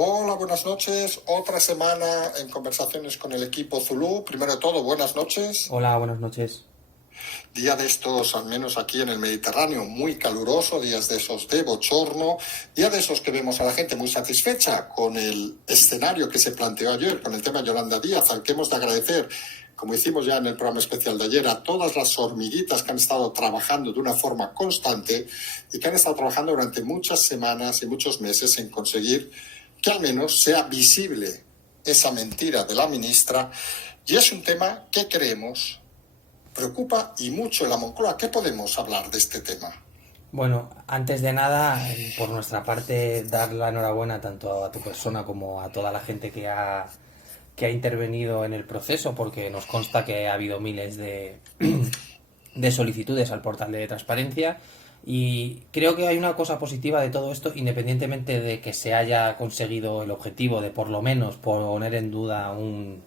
Hola, buenas noches. Otra semana en conversaciones con el equipo Zulú. Primero de todo, buenas noches. Hola, buenas noches. Día de estos, al menos aquí en el Mediterráneo, muy caluroso, días de esos de bochorno, día de esos que vemos a la gente muy satisfecha con el escenario que se planteó ayer, con el tema Yolanda Díaz, al que hemos de agradecer, como hicimos ya en el programa especial de ayer, a todas las hormiguitas que han estado trabajando de una forma constante y que han estado trabajando durante muchas semanas y muchos meses en conseguir que al menos sea visible esa mentira de la ministra. Y es un tema que creemos preocupa y mucho en la Moncloa. ¿Qué podemos hablar de este tema? Bueno, antes de nada, por nuestra parte, dar la enhorabuena tanto a tu persona como a toda la gente que ha intervenido en el proceso, porque nos consta que ha habido miles de solicitudes al portal de transparencia. Y creo que hay una cosa positiva de todo esto, independientemente de que se haya conseguido el objetivo de por lo menos poner en duda un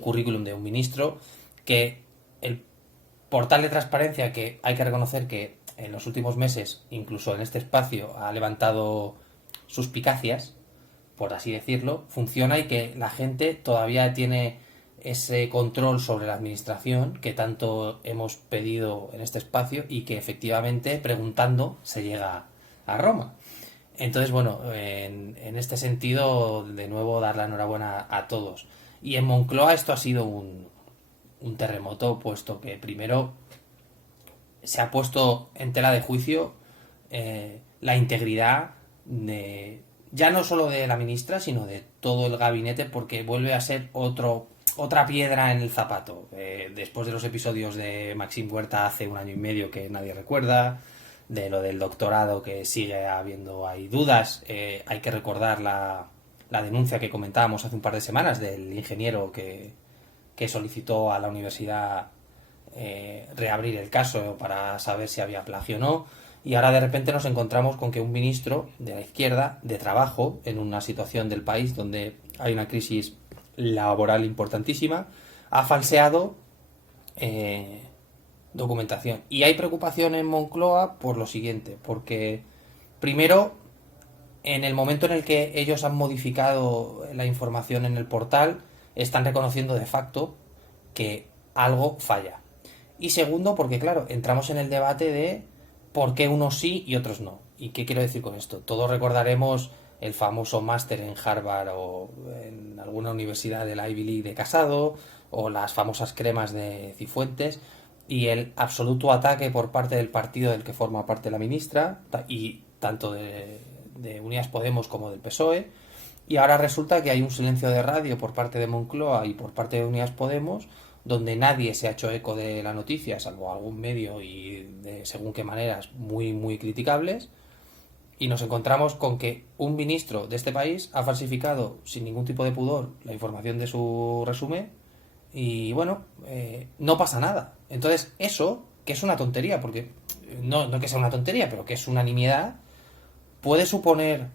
currículum de un ministro, que el portal de transparencia, que hay que reconocer que en los últimos meses, incluso en este espacio, ha levantado suspicacias, por así decirlo, funciona y que la gente todavía tiene ese control sobre la administración que tanto hemos pedido en este espacio y que efectivamente preguntando se llega a Roma. Entonces, bueno, en este sentido, de nuevo dar la enhorabuena a todos. Y en Moncloa esto ha sido un terremoto, puesto que primero se ha puesto en tela de juicio la integridad de ya no solo de la ministra, sino de todo el gabinete, porque vuelve a ser otra piedra en el zapato. Después de los episodios de Maxim Huerta hace un año y medio que nadie recuerda, de lo del doctorado que sigue habiendo ahí dudas, hay que recordar la denuncia que comentábamos hace un par de semanas del ingeniero que solicitó a la universidad reabrir el caso para saber si había plagio o no. Y ahora de repente nos encontramos con que un ministro de la izquierda, de trabajo, en una situación del país donde hay una crisis laboral importantísima, ha falseado documentación. Y hay preocupación en Moncloa por lo siguiente, porque primero, en el momento en el que ellos han modificado la información en el portal, están reconociendo de facto que algo falla. Y segundo, porque claro, entramos en el debate de por qué unos sí y otros no. ¿Y qué quiero decir con esto? Todos recordaremos el famoso máster en Harvard o en alguna universidad de la Ivy League de Casado, o las famosas cremas de Cifuentes, y el absoluto ataque por parte del partido del que forma parte la ministra, y tanto de Unidas Podemos como del PSOE. Y ahora resulta que hay un silencio de radio por parte de Moncloa y por parte de Unidas Podemos, donde nadie se ha hecho eco de la noticia, salvo algún medio y de según qué maneras muy criticables, y nos encontramos con que un ministro de este país ha falsificado sin ningún tipo de pudor la información de su resumen y bueno, no pasa nada. Entonces eso, que es una tontería, porque no que sea una tontería, pero que es una nimiedad, puede suponer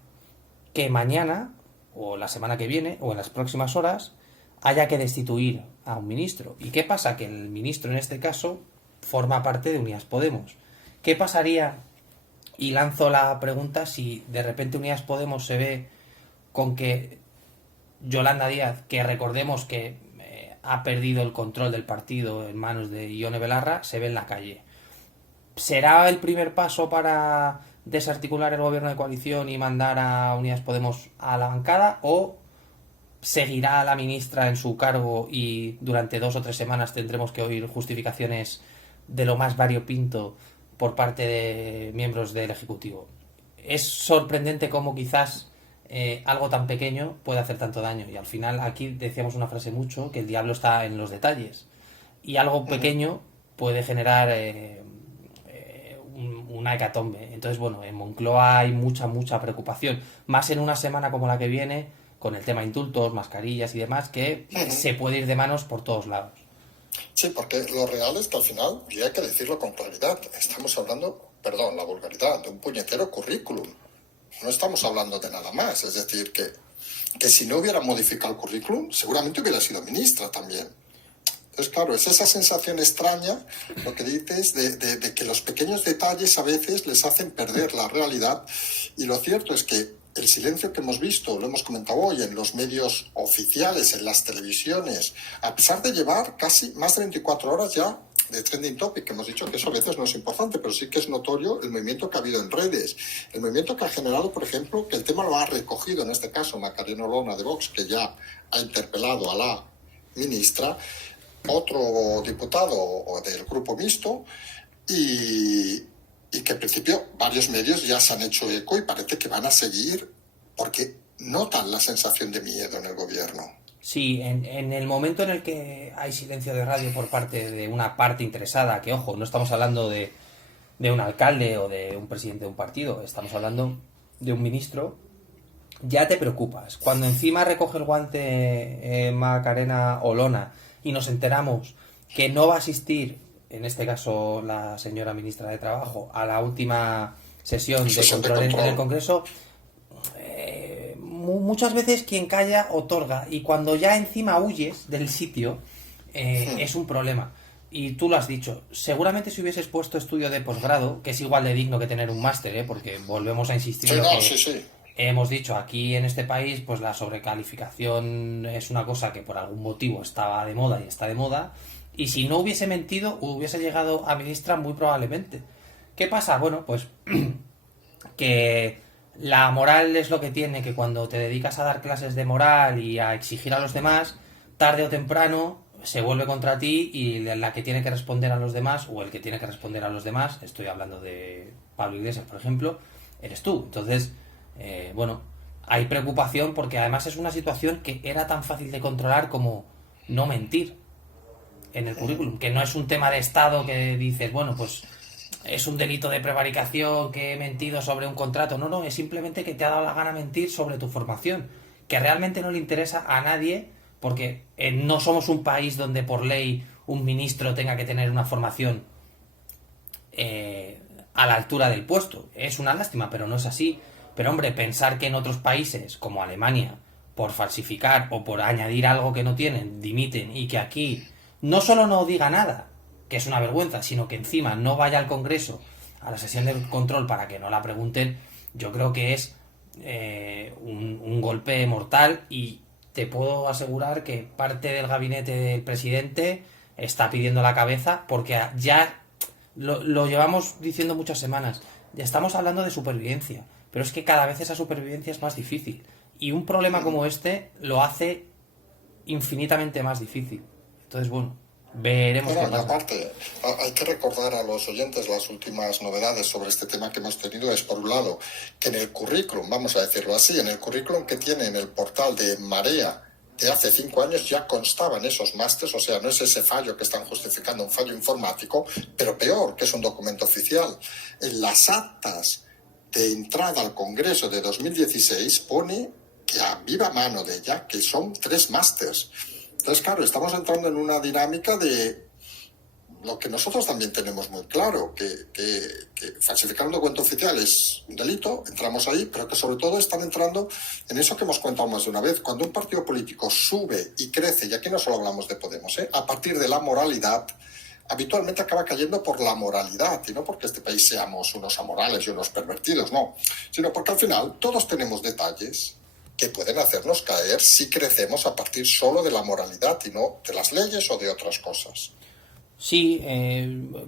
que mañana o la semana que viene o en las próximas horas haya que destituir a un ministro. ¿Y qué pasa? Que el ministro en este caso forma parte de Unidas Podemos. ¿Qué pasaría? Y lanzo la pregunta si de repente Unidas Podemos se ve con que Yolanda Díaz, que recordemos que ha perdido el control del partido en manos de Ione Belarra, se ve en la calle. ¿Será el primer paso para desarticular el gobierno de coalición y mandar a Unidas Podemos a la bancada? ¿O seguirá la ministra en su cargo y durante 2 o 3 semanas tendremos que oír justificaciones de lo más variopinto por parte de miembros del Ejecutivo? Es sorprendente cómo quizás algo tan pequeño puede hacer tanto daño. Y al final aquí decíamos una frase mucho, que el diablo está en los detalles. Y algo pequeño puede generar una hecatombe. Entonces, bueno, en Moncloa hay mucha preocupación. Más en una semana como la que viene, con el tema indultos, mascarillas y demás, que se puede ir de manos por todos lados. Sí, porque lo real es que al final, y hay que decirlo con claridad, estamos hablando, perdón, la vulgaridad, de un puñetero currículum. No estamos hablando de nada más. Es decir, que si no hubiera modificado el currículum, seguramente hubiera sido ministra también. Entonces, claro, es esa sensación extraña, lo que dices, de que los pequeños detalles a veces les hacen perder la realidad. Y lo cierto es que el silencio que hemos visto, lo hemos comentado hoy, en los medios oficiales, en las televisiones, a pesar de llevar casi más de 24 horas ya de trending topic, que hemos dicho que eso a veces no es importante, pero sí que es notorio el movimiento que ha habido en redes, el movimiento que ha generado, por ejemplo, que el tema lo ha recogido, en este caso, Macarena Olona de Vox, que ya ha interpelado a la ministra, otro diputado del grupo mixto, y que en principio varios medios ya se han hecho eco y parece que van a seguir porque notan la sensación de miedo en el gobierno. Sí, en el momento en el que hay silencio de radio por parte de una parte interesada, que ojo, no estamos hablando de un alcalde o de un presidente de un partido, estamos hablando de un ministro, ya te preocupas. Cuando encima recoge el guante Macarena Olona y nos enteramos que no va a asistir, en este caso la señora ministra de Trabajo, a la última sesión de control en el Congreso, muchas veces quien calla otorga, y cuando ya encima huyes del sitio es un problema. Y tú lo has dicho, seguramente si hubieses puesto estudio de posgrado, que es igual de digno que tener un máster, porque volvemos a insistir en lo que hemos dicho, aquí en este país pues la sobrecalificación es una cosa que por algún motivo estaba de moda y está de moda, y si no hubiese mentido hubiese llegado a ministra muy probablemente. ¿Qué pasa? Bueno, pues que la moral es lo que tiene, que cuando te dedicas a dar clases de moral y a exigir a los demás, tarde o temprano se vuelve contra ti, y la que tiene que responder a los demás, o el que tiene que responder a los demás, estoy hablando de Pablo Iglesias, por ejemplo, eres tú. Entonces, bueno, hay preocupación porque además es una situación que era tan fácil de controlar como no mentir en el currículum, que no es un tema de Estado que dices, bueno, pues es un delito de prevaricación que he mentido sobre un contrato. No, es simplemente que te ha dado la gana mentir sobre tu formación, que realmente no le interesa a nadie, porque no somos un país donde por ley un ministro tenga que tener una formación a la altura del puesto. Es una lástima, pero no es así. Pero hombre, pensar que en otros países como Alemania, por falsificar o por añadir algo que no tienen, dimiten, y que aquí no solo no diga nada, que es una vergüenza, sino que encima no vaya al Congreso a la sesión de control para que no la pregunten, yo creo que es un golpe mortal. Y te puedo asegurar que parte del gabinete del presidente está pidiendo la cabeza, porque ya lo llevamos diciendo muchas semanas, ya estamos hablando de supervivencia, pero es que cada vez esa supervivencia es más difícil, y un problema como este lo hace infinitamente más difícil. Entonces, bueno, veremos qué pasa. Aparte, hay que recordar a los oyentes las últimas novedades sobre este tema que hemos tenido. Es, por un lado, que en el currículum, vamos a decirlo así, en el currículum que tiene en el portal de Marea de hace 5 años ya constaban esos másters, o sea, no es ese fallo que están justificando, un fallo informático, pero peor, que es un documento oficial. En las actas de entrada al Congreso de 2016 pone que a viva mano de ella que son 3 másters. Entonces, claro, estamos entrando en una dinámica de lo que nosotros también tenemos muy claro, que falsificar un documento oficial es un delito, entramos ahí, pero que sobre todo están entrando en eso que hemos contado más de una vez. Cuando un partido político sube y crece, y aquí no solo hablamos de Podemos, a partir de la moralidad, habitualmente acaba cayendo por la moralidad, y no porque este país seamos unos amorales y unos pervertidos, no, sino porque al final todos tenemos detalles que pueden hacernos caer si crecemos a partir solo de la moralidad y no de las leyes o de otras cosas. Sí,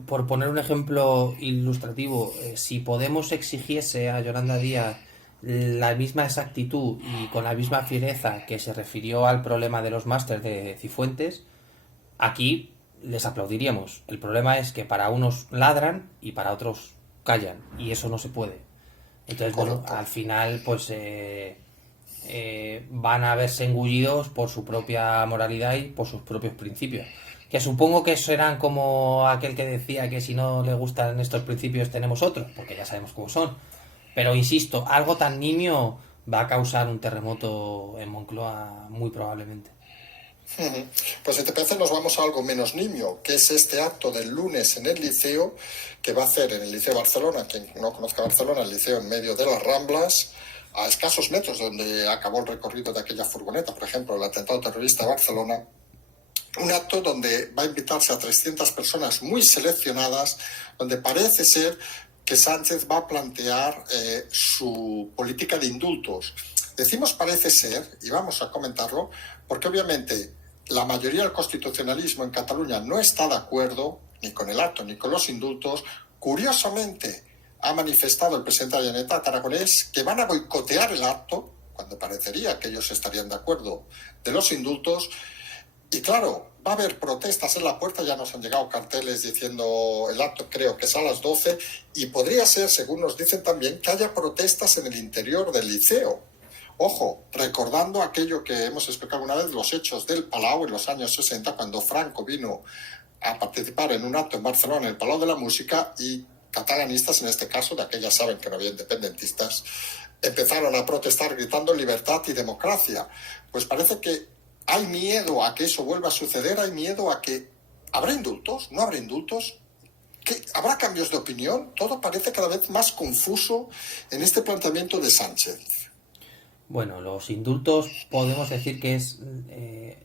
por poner un ejemplo ilustrativo, si Podemos exigiese a Yolanda Díaz la misma exactitud y con la misma fiereza que se refirió al problema de los másters de Cifuentes, aquí les aplaudiríamos. El problema es que para unos ladran y para otros callan, y eso no se puede. Entonces, bueno, al final pues van a verse engullidos por su propia moralidad y por sus propios principios, que supongo que serán como aquel que decía que si no le gustan estos principios tenemos otros, porque ya sabemos cómo son. Pero insisto, algo tan nimio va a causar un terremoto en Moncloa muy probablemente. Pues si te parece nos vamos a algo menos nimio, que es este acto del lunes en el liceo, que va a hacer en el Liceo Barcelona. Quien no conozca Barcelona, el liceo en medio de las Ramblas, a escasos metros donde acabó el recorrido de aquella furgoneta, por ejemplo, el atentado terrorista de Barcelona. un acto donde va a invitarse a 300 personas muy seleccionadas, donde parece ser que Sánchez va a plantear su política de indultos. Decimos parece ser, y vamos a comentarlo, porque obviamente la mayoría del constitucionalismo en Cataluña no está de acuerdo ni con el acto ni con los indultos. Curiosamente, ha manifestado el presidente de la Generalitat aragonés que van a boicotear el acto, cuando parecería que ellos estarían de acuerdo, de los indultos. Y claro, va a haber protestas en la puerta, ya nos han llegado carteles diciendo el acto creo que es a las 12, y podría ser, según nos dicen también, que haya protestas en el interior del Liceo. Ojo, recordando aquello que hemos explicado una vez, los hechos del Palau en los años 60, cuando Franco vino a participar en un acto en Barcelona, en el Palau de la Música, y catalanistas, en este caso, de aquellas saben que no había independentistas, empezaron a protestar gritando libertad y democracia. Pues parece que hay miedo a que eso vuelva a suceder, hay miedo a que habrá indultos, no habrá indultos, que habrá cambios de opinión. Todo parece cada vez más confuso en este planteamiento de Sánchez. Bueno, los indultos podemos decir que es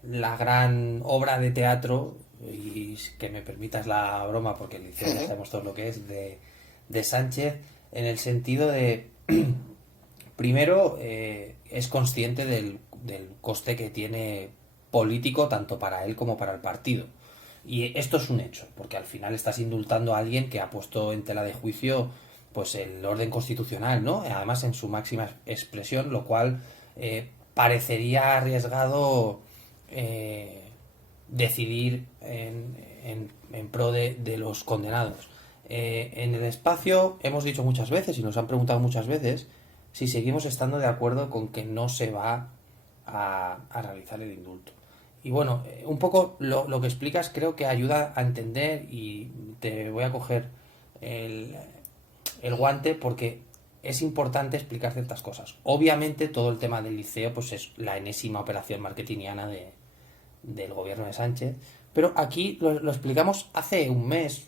la gran obra de teatro, y que me permitas la broma porque el liceo ya sabemos todo lo que es, de Sánchez, en el sentido de, primero, es consciente del coste que tiene político tanto para él como para el partido. Y esto es un hecho, porque al final estás indultando a alguien que ha puesto en tela de juicio pues el orden constitucional, ¿no? Además en su máxima expresión, lo cual parecería arriesgado decidir en pro de los condenados. En el espacio hemos dicho muchas veces y nos han preguntado muchas veces si seguimos estando de acuerdo con que no se va a realizar el indulto. Y bueno, un poco lo que explicas creo que ayuda a entender, y te voy a coger el guante porque es importante explicar ciertas cosas. Obviamente todo el tema del liceo pues es la enésima operación marketingiana del gobierno de Sánchez, pero aquí lo explicamos hace un mes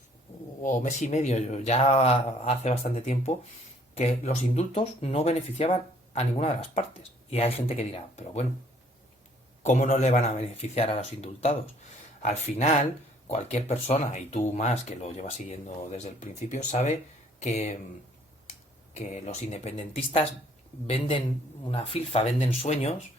o mes y medio, ya hace bastante tiempo, que los indultos no beneficiaban a ninguna de las partes. Y hay gente que dirá, pero bueno, ¿cómo no le van a beneficiar a los indultados? Al final, cualquier persona, y tú más que lo llevas siguiendo desde el principio, sabe que los independentistas venden una filfa, venden sueños,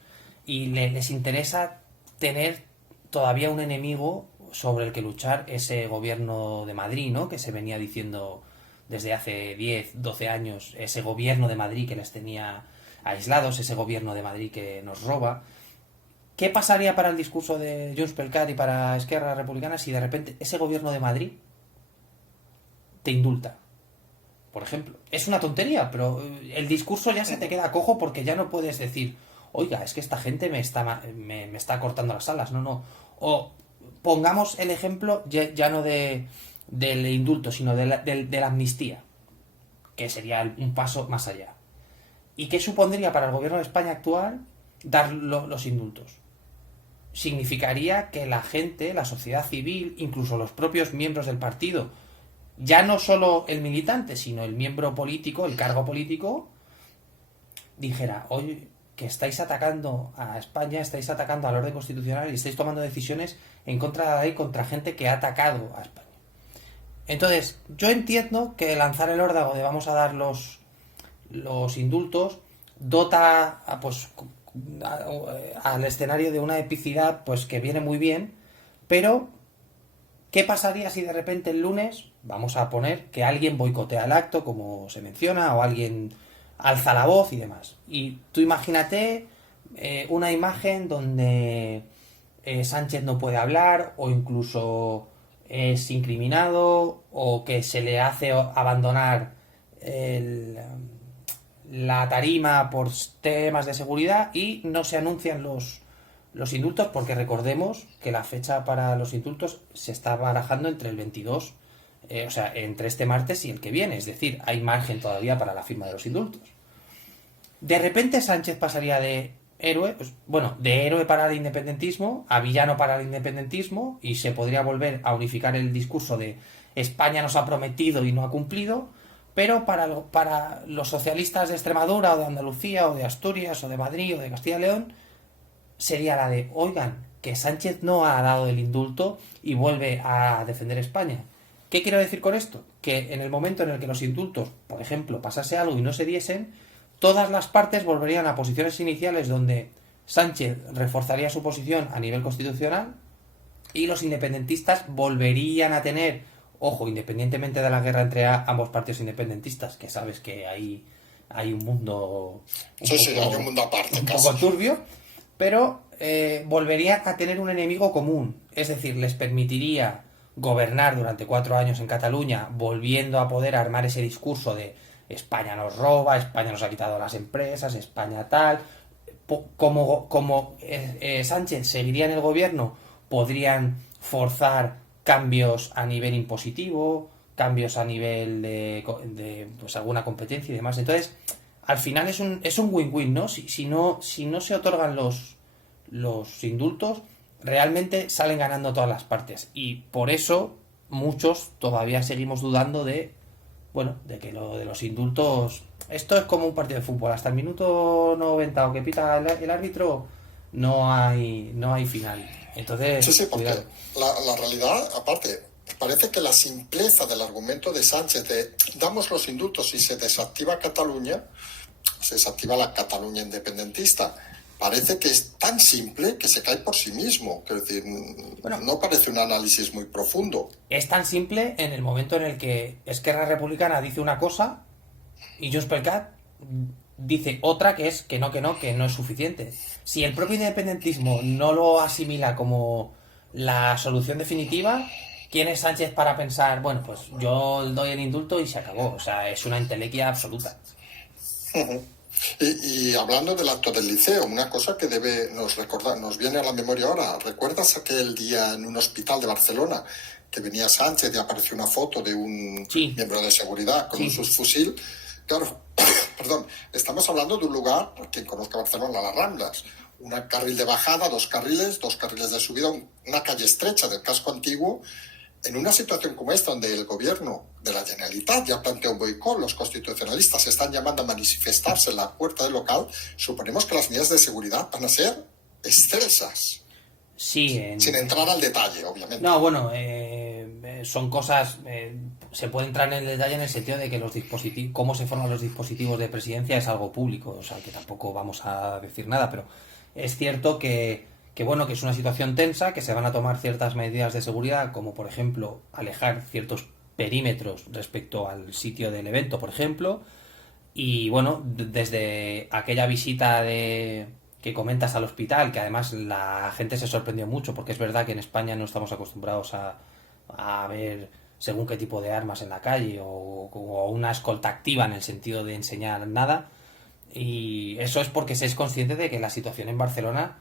y les interesa tener todavía un enemigo sobre el que luchar, ese gobierno de Madrid, ¿no? Que se venía diciendo desde hace 10, 12 años, ese gobierno de Madrid que les tenía aislados, ese gobierno de Madrid que nos roba. ¿Qué pasaría para el discurso de Junts per Cat y para Esquerra Republicana si de repente ese gobierno de Madrid te indulta? Por ejemplo, es una tontería, pero el discurso ya se te queda cojo porque ya no puedes decir, oiga, es que esta gente me está cortando las alas, no. O pongamos el ejemplo ya no del indulto, sino de la amnistía, que sería un paso más allá. ¿Y qué supondría para el gobierno de España actual dar los indultos? Significaría que la gente, la sociedad civil, incluso los propios miembros del partido, ya no solo el militante, sino el miembro político, el cargo político, dijera, oye, que estáis atacando a España, estáis atacando al orden constitucional y estáis tomando decisiones en contra de la ley contra gente que ha atacado a España. Entonces, yo entiendo que lanzar el órdago de vamos a dar los indultos dota al escenario de una epicidad pues que viene muy bien, pero ¿qué pasaría si de repente el lunes, vamos a poner, que alguien boicotea el acto, como se menciona, o alguien alza la voz y demás? Y tú imagínate una imagen donde Sánchez no puede hablar, o incluso es incriminado, o que se le hace abandonar la tarima por temas de seguridad y no se anuncian los indultos, porque recordemos que la fecha para los indultos se está barajando entre el 22, o sea, entre este martes y el que viene, es decir, hay margen todavía para la firma de los indultos. De repente Sánchez pasaría de héroe, de héroe para el independentismo a villano para el independentismo, y se podría volver a unificar el discurso de España nos ha prometido y no ha cumplido, pero para los socialistas de Extremadura o de Andalucía o de Asturias o de Madrid o de Castilla y León sería la de, oigan, que Sánchez no ha dado el indulto y vuelve a defender España. ¿Qué quiero decir con esto? Que en el momento en el que los indultos, por ejemplo, pasase algo y no se diesen, todas las partes volverían a posiciones iniciales donde Sánchez reforzaría su posición a nivel constitucional y los independentistas volverían a tener, ojo, independientemente de la guerra entre ambos partidos independentistas, que sabes que hay un mundo hay un mundo aparte, un casi. poco turbio, pero volverían a tener un enemigo común, es decir, les permitiría gobernar durante 4 años en Cataluña, volviendo a poder armar ese discurso de España nos roba, España nos ha quitado las empresas, España tal. Como Sánchez seguiría en el gobierno, podrían forzar cambios a nivel impositivo, cambios a nivel de pues alguna competencia y demás. Entonces, al final es un win-win, ¿no? Si no se otorgan los indultos, realmente salen ganando todas las partes. Y por eso muchos todavía seguimos dudando de que lo de los indultos... Esto es como un partido de fútbol. Hasta el minuto 90 o que pita el árbitro, no hay final. Entonces, Sí, porque cuidado. la realidad, aparte, parece que la simpleza del argumento de Sánchez de damos los indultos y se desactiva Cataluña, se desactiva la Cataluña independentista. Parece que es tan simple que se cae por sí mismo. Es decir, Bueno, no parece un análisis muy profundo. es tan simple en el momento en el que Esquerra Republicana dice una cosa y Junts per Cat dice otra que es que no es suficiente. Si el propio independentismo no lo asimila como la solución definitiva, ¿quién es Sánchez para pensar, bueno, pues yo doy el indulto y se acabó? O sea, es una entelequia absoluta. Y hablando del acto del Liceo, una cosa que nos viene a la memoria ahora. ¿Recuerdas aquel día en un hospital de Barcelona que venía Sánchez y apareció una foto de un Sí, miembro de seguridad con un sí, subfusil? Claro, perdón, estamos hablando de un lugar, quien conozca Barcelona, las Ramblas, un carril de bajada, dos carriles de subida, una calle estrecha del casco antiguo. En una situación como esta, donde el gobierno de la Generalitat ya planteó un boicot, los constitucionalistas se están llamando a manifestarse en la puerta del local, suponemos que las medidas de seguridad van a ser excelsas, sí. sin entrar al detalle, obviamente. No, bueno, son cosas... se puede entrar en el detalle en el sentido de que los dispositivos, cómo se forman los dispositivos de presidencia es algo público, o sea, que tampoco vamos a decir nada, pero es cierto que bueno, que es una situación tensa, que se van a tomar ciertas medidas de seguridad, como por ejemplo alejar ciertos perímetros respecto al sitio del evento, por ejemplo, y bueno, desde aquella visita que comentas al hospital, que además la gente se sorprendió mucho, porque es verdad que en España no estamos acostumbrados a ver según qué tipo de armas en la calle o una escolta activa en el sentido de enseñar nada, y eso es porque se es consciente de que la situación en Barcelona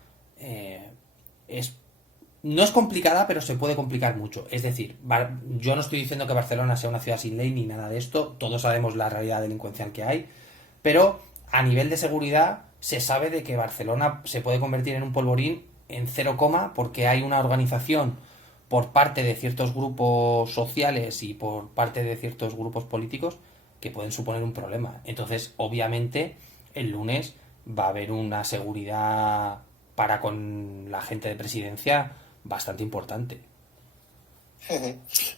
es no es complicada, pero se puede complicar mucho. Es decir, yo no estoy diciendo que Barcelona sea una ciudad sin ley ni nada de esto, todos sabemos la realidad delincuencial que hay, pero a nivel de seguridad se sabe de que Barcelona se puede convertir en un polvorín en cero coma porque hay una organización por parte de ciertos grupos sociales y por parte de ciertos grupos políticos que pueden suponer un problema. Entonces, obviamente, el lunes va a haber una seguridad para con la gente de presidencia bastante importante.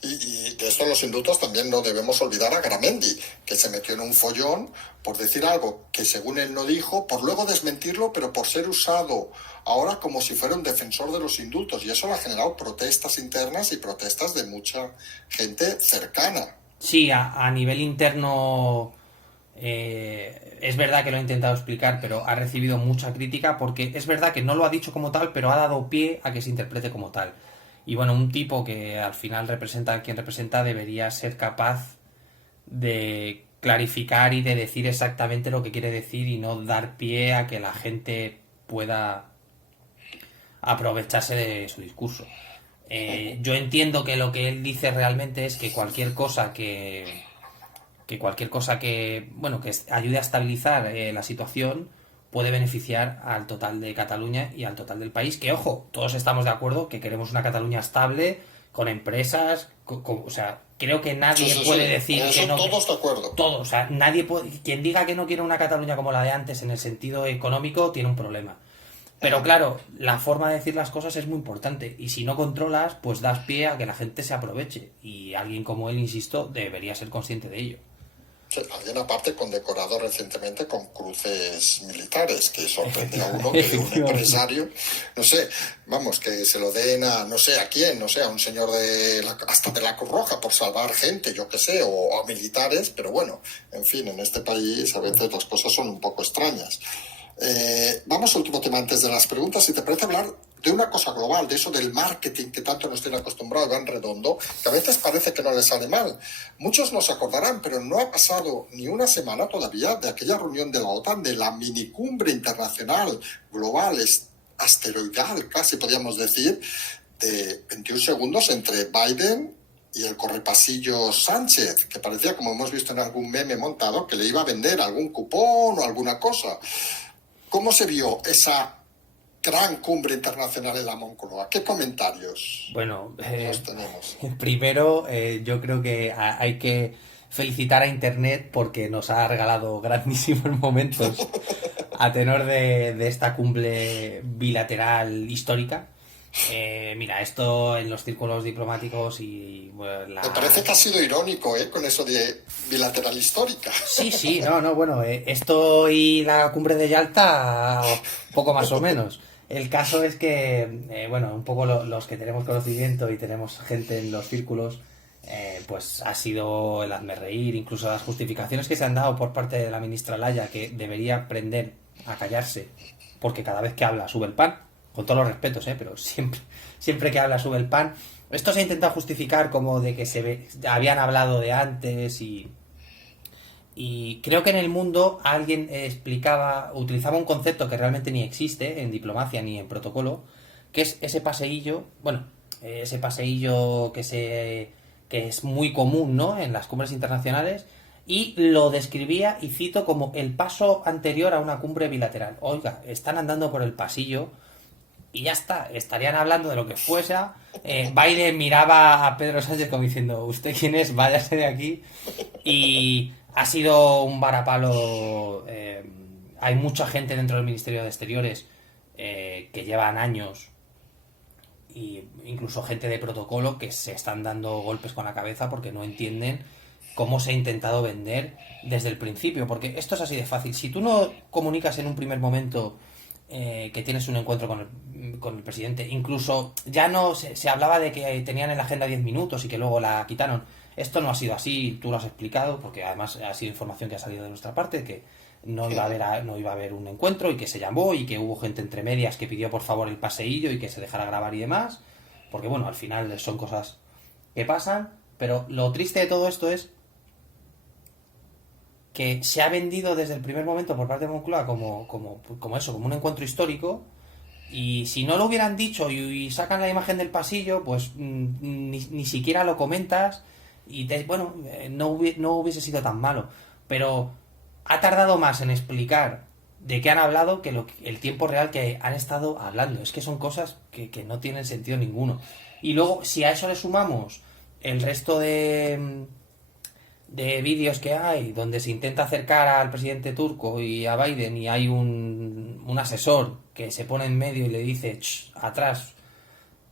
Y de esto los indultos también no debemos olvidar a Garamendi, que se metió en un follón por decir algo que según él no dijo, por luego desmentirlo, pero por ser usado ahora como si fuera un defensor de los indultos. Y eso le ha generado protestas internas y protestas de mucha gente cercana. Sí, a nivel interno es verdad que lo he intentado explicar, pero ha recibido mucha crítica porque es verdad que no lo ha dicho como tal, pero ha dado pie a que se interprete como tal. Y bueno, un tipo que al final representa a quien representa debería ser capaz de clarificar y de decir exactamente lo que quiere decir y no dar pie a que la gente pueda aprovecharse de su discurso. Yo entiendo que lo que él dice realmente es que cualquier cosa que bueno que ayude a estabilizar la situación puede beneficiar al total de Cataluña y al total del país, que ojo, todos estamos de acuerdo que queremos una Cataluña estable, con empresas, o sea, creo que nadie puede decir eso que no. Todos de acuerdo. Todos, o sea, nadie puede, quien diga que no quiere una Cataluña como la de antes en el sentido económico tiene un problema. Pero claro, la forma de decir las cosas es muy importante y si no controlas, pues das pie a que la gente se aproveche y alguien como él, insisto, debería ser consciente de ello. Sí, alguien aparte condecorado recientemente con cruces militares, que sorprende a uno que un Efectivamente. empresario, no sé, vamos, que se lo den a, no sé a quién, no sé, a un señor hasta de la Cruz Roja por salvar gente, yo qué sé, o a militares, pero bueno, en fin, en este país a veces las cosas son un poco extrañas. Vamos al último tema antes de las preguntas. Si te parece hablar de una cosa global, de eso del marketing que tanto nos tiene acostumbrado Iván Redondo, que a veces parece que no le sale mal. Muchos nos acordarán, pero no ha pasado ni una semana todavía de aquella reunión de la OTAN, de la minicumbre internacional global, asteroidal, casi podríamos decir, de 21 segundos entre Biden y el correpasillo Sánchez, que parecía, como hemos visto en algún meme montado, que le iba a vender algún cupón o alguna cosa. ¿Cómo se vio esa gran cumbre internacional en la Moncloa? ¿Qué comentarios Bueno, nos tenemos? primero yo creo que hay que felicitar a Internet porque nos ha regalado grandísimos momentos a tenor de esta cumbre bilateral histórica. Mira, esto en los círculos diplomáticos y bueno, Me parece que ha sido irónico, ¿eh? Con eso de bilateral histórica. Sí, sí, no, no, bueno, esto y la cumbre de Yalta, poco más o menos. El caso es que, bueno, un poco los que tenemos conocimiento y tenemos gente en los círculos, pues ha sido el hazme reír, incluso las justificaciones que se han dado por parte de la ministra Laya, que debería aprender a callarse, porque cada vez que habla sube el pan, con todos los respetos, pero siempre que habla sube el pan. Esto se ha intentado justificar como de que habían hablado de antes y creo que en el mundo alguien utilizaba un concepto que realmente ni existe en diplomacia ni en protocolo, que es ese paseillo, bueno, ese paseillo que es muy común, ¿no? En las cumbres internacionales y lo describía y cito como el paso anterior a una cumbre bilateral. Oiga, están andando por el pasillo y ya está, estarían hablando de lo que fuese. Biden miraba a Pedro Sánchez como diciendo, ¿usted quién es? Váyase de aquí. Y ha sido un varapalo. Hay mucha gente dentro del Ministerio de Exteriores que llevan años y incluso gente de protocolo que se están dando golpes con la cabeza porque no entienden cómo se ha intentado vender desde el principio. Porque esto es así de fácil. Si tú no comunicas en un primer momento que tienes un encuentro con el presidente. Incluso ya no se hablaba de que tenían en la agenda 10 minutos y que luego la quitaron. Esto no ha sido así, tú lo has explicado, porque además ha sido información que ha salido de nuestra parte, que no iba a haber un encuentro y que se llamó y que hubo gente entre medias que pidió por favor el paseillo y que se dejara grabar y demás. Porque bueno, al final son cosas que pasan. Pero lo triste de todo esto es que se ha vendido desde el primer momento por parte de Moncloa como eso, como un encuentro histórico. Y si no lo hubieran dicho y sacan la imagen del pasillo, pues ni siquiera lo comentas y bueno, no hubiese sido tan malo. Pero ha tardado más en explicar de qué han hablado que el tiempo real que han estado hablando. Es que son cosas que no tienen sentido ninguno. Y luego, si a eso le sumamos el resto de vídeos que hay donde se intenta acercar al presidente turco y a Biden y hay un asesor que se pone en medio y le dice atrás,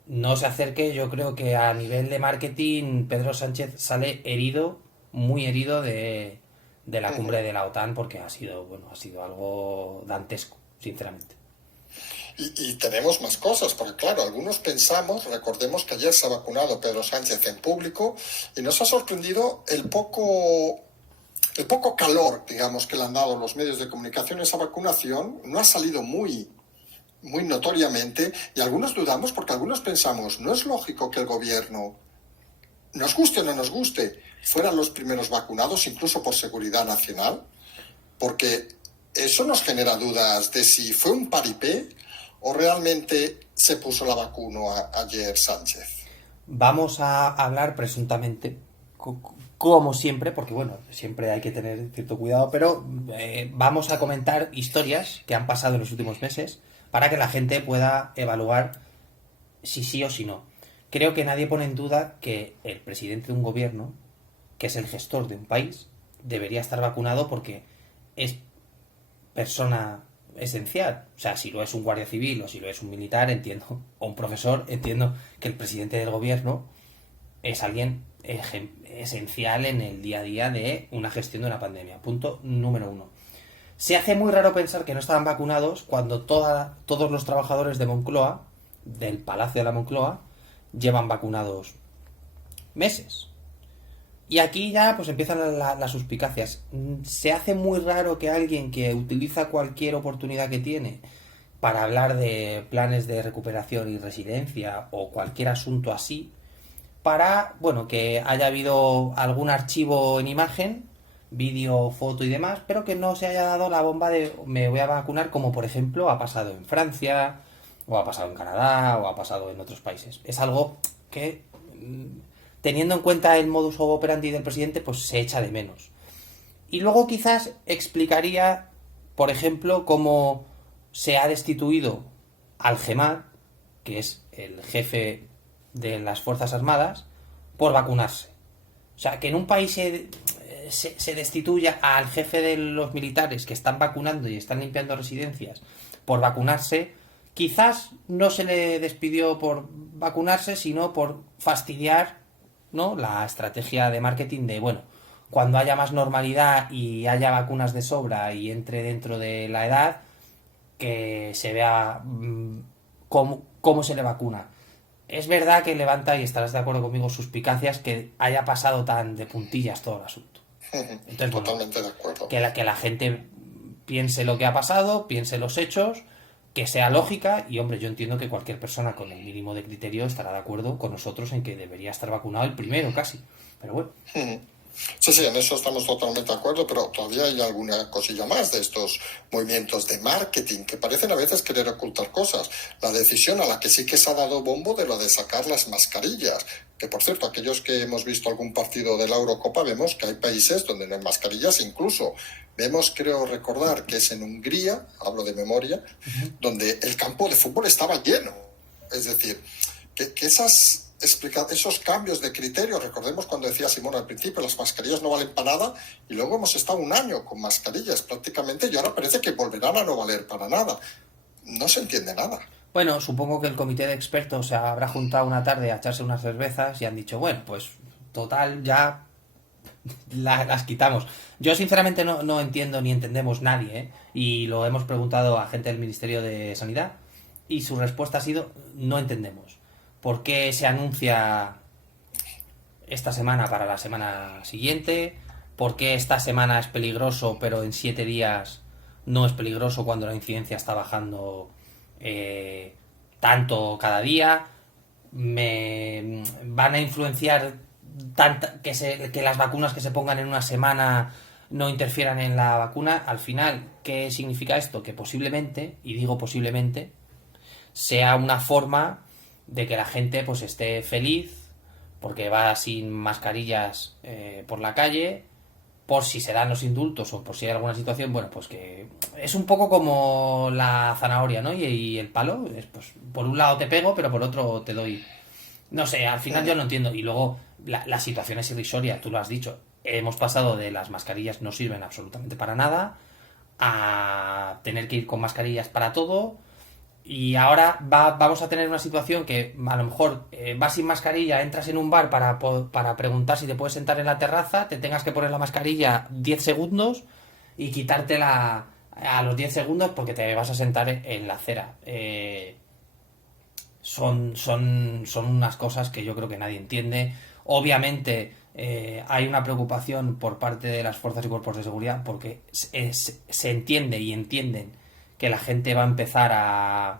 no se acerque, yo creo que a nivel de marketing Pedro Sánchez sale herido, muy herido de la cumbre de la OTAN porque ha sido algo dantesco, sinceramente. Y tenemos más cosas, porque claro, algunos pensamos, recordemos que ayer se ha vacunado Pedro Sánchez en público y nos ha sorprendido el poco calor, digamos, que le han dado los medios de comunicación a esa vacunación. No ha salido muy notoriamente y algunos dudamos porque algunos pensamos, no es lógico que el gobierno, nos guste o no nos guste, fueran los primeros vacunados, incluso por seguridad nacional, porque eso nos genera dudas de si fue un paripé o realmente se puso la vacuna ayer Sánchez. Vamos a hablar presuntamente, como siempre, porque bueno, siempre hay que tener cierto cuidado, pero vamos a comentar historias que han pasado en los últimos meses para que la gente pueda evaluar si sí o si no. Creo que nadie pone en duda que el presidente de un gobierno, que es el gestor de un país, debería estar vacunado porque es persona esencial. O sea, si lo es un guardia civil o si lo es un militar, entiendo, o un profesor, entiendo que el presidente del gobierno es alguien esencial en el día a día de una gestión de una pandemia. Punto número uno. Se hace muy raro pensar que no estaban vacunados cuando todos los trabajadores de Moncloa, del Palacio de la Moncloa, llevan vacunados meses. Y aquí ya pues empiezan las suspicacias. Se hace muy raro que alguien que utiliza cualquier oportunidad que tiene para hablar de planes de recuperación y residencia o cualquier asunto así, para, bueno, que haya habido algún archivo en imagen, vídeo, foto y demás, pero que no se haya dado la bomba de me voy a vacunar, como por ejemplo ha pasado en Francia, o ha pasado en Canadá, o ha pasado en otros países. Es algo que, teniendo en cuenta el modus operandi del presidente, pues se echa de menos. Y luego quizás explicaría, por ejemplo, cómo se ha destituido al GEMAT, que es el jefe de las Fuerzas Armadas, por vacunarse. O sea, que en un país se destituya al jefe de los militares que están vacunando y están limpiando residencias por vacunarse, quizás no se le despidió por vacunarse, sino por fastidiar, ¿no?, la estrategia de marketing de, bueno, cuando haya más normalidad y haya vacunas de sobra y entre dentro de la edad, que se vea cómo se le vacuna. Es verdad que levanta, y estarás de acuerdo conmigo, suspicacias que haya pasado tan de puntillas todo el asunto. Entonces, Totalmente de acuerdo. Que la gente piense lo que ha pasado, piense los hechos, que sea lógica, y hombre, yo entiendo que cualquier persona con el mínimo de criterio estará de acuerdo con nosotros en que debería estar vacunado el primero casi. Pero bueno. Sí, en eso estamos totalmente de acuerdo, pero todavía hay alguna cosilla más de estos movimientos de marketing que parecen a veces querer ocultar cosas. La decisión a la que sí que se ha dado bombo de lo de sacar las mascarillas, que por cierto, aquellos que hemos visto algún partido de la Eurocopa vemos que hay países donde no hay mascarillas, incluso vemos, creo recordar, que es en Hungría, hablo de memoria, donde el campo de fútbol estaba lleno. Es decir, que esos cambios de criterio, recordemos cuando decía Simón al principio, las mascarillas no valen para nada, y luego hemos estado un año con mascarillas prácticamente, y ahora parece que volverán a no valer para nada. No se entiende nada. Bueno, supongo que el comité de expertos se habrá juntado una tarde a echarse unas cervezas y han dicho, bueno, pues total, ya las quitamos. Yo sinceramente no entiendo ni entendemos nadie, ¿eh? Y lo hemos preguntado a gente del Ministerio de Sanidad y su respuesta ha sido, no entendemos. ¿Por qué se anuncia esta semana para la semana siguiente? ¿Por qué esta semana es peligroso pero en 7 días no es peligroso cuando la incidencia está bajando tanto cada día? ¿Me van a influenciar que las vacunas que se pongan en una semana no interfieran en la vacuna? Al final, ¿qué significa esto? Que posiblemente, y digo posiblemente, sea una forma de que la gente pues esté feliz porque va sin mascarillas por la calle, por si se dan los indultos o por si hay alguna situación, bueno, pues que es un poco como la zanahoria, ¿no? Y el palo, es, pues por un lado te pego, pero por otro te doy. No sé, al final yo no entiendo. Y luego la situación es irrisoria, tú lo has dicho. Hemos pasado de las mascarillas no sirven absolutamente para nada a tener que ir con mascarillas para todo. Y ahora vamos a tener una situación que a lo mejor vas sin mascarilla, entras en un bar para preguntar si te puedes sentar en la terraza, te tengas que poner la mascarilla 10 segundos y quitártela a los 10 segundos porque te vas a sentar en la acera. Son unas cosas que yo creo que nadie entiende. Obviamente hay una preocupación por parte de las fuerzas y cuerpos de seguridad porque se entiende y entienden que la gente va a empezar a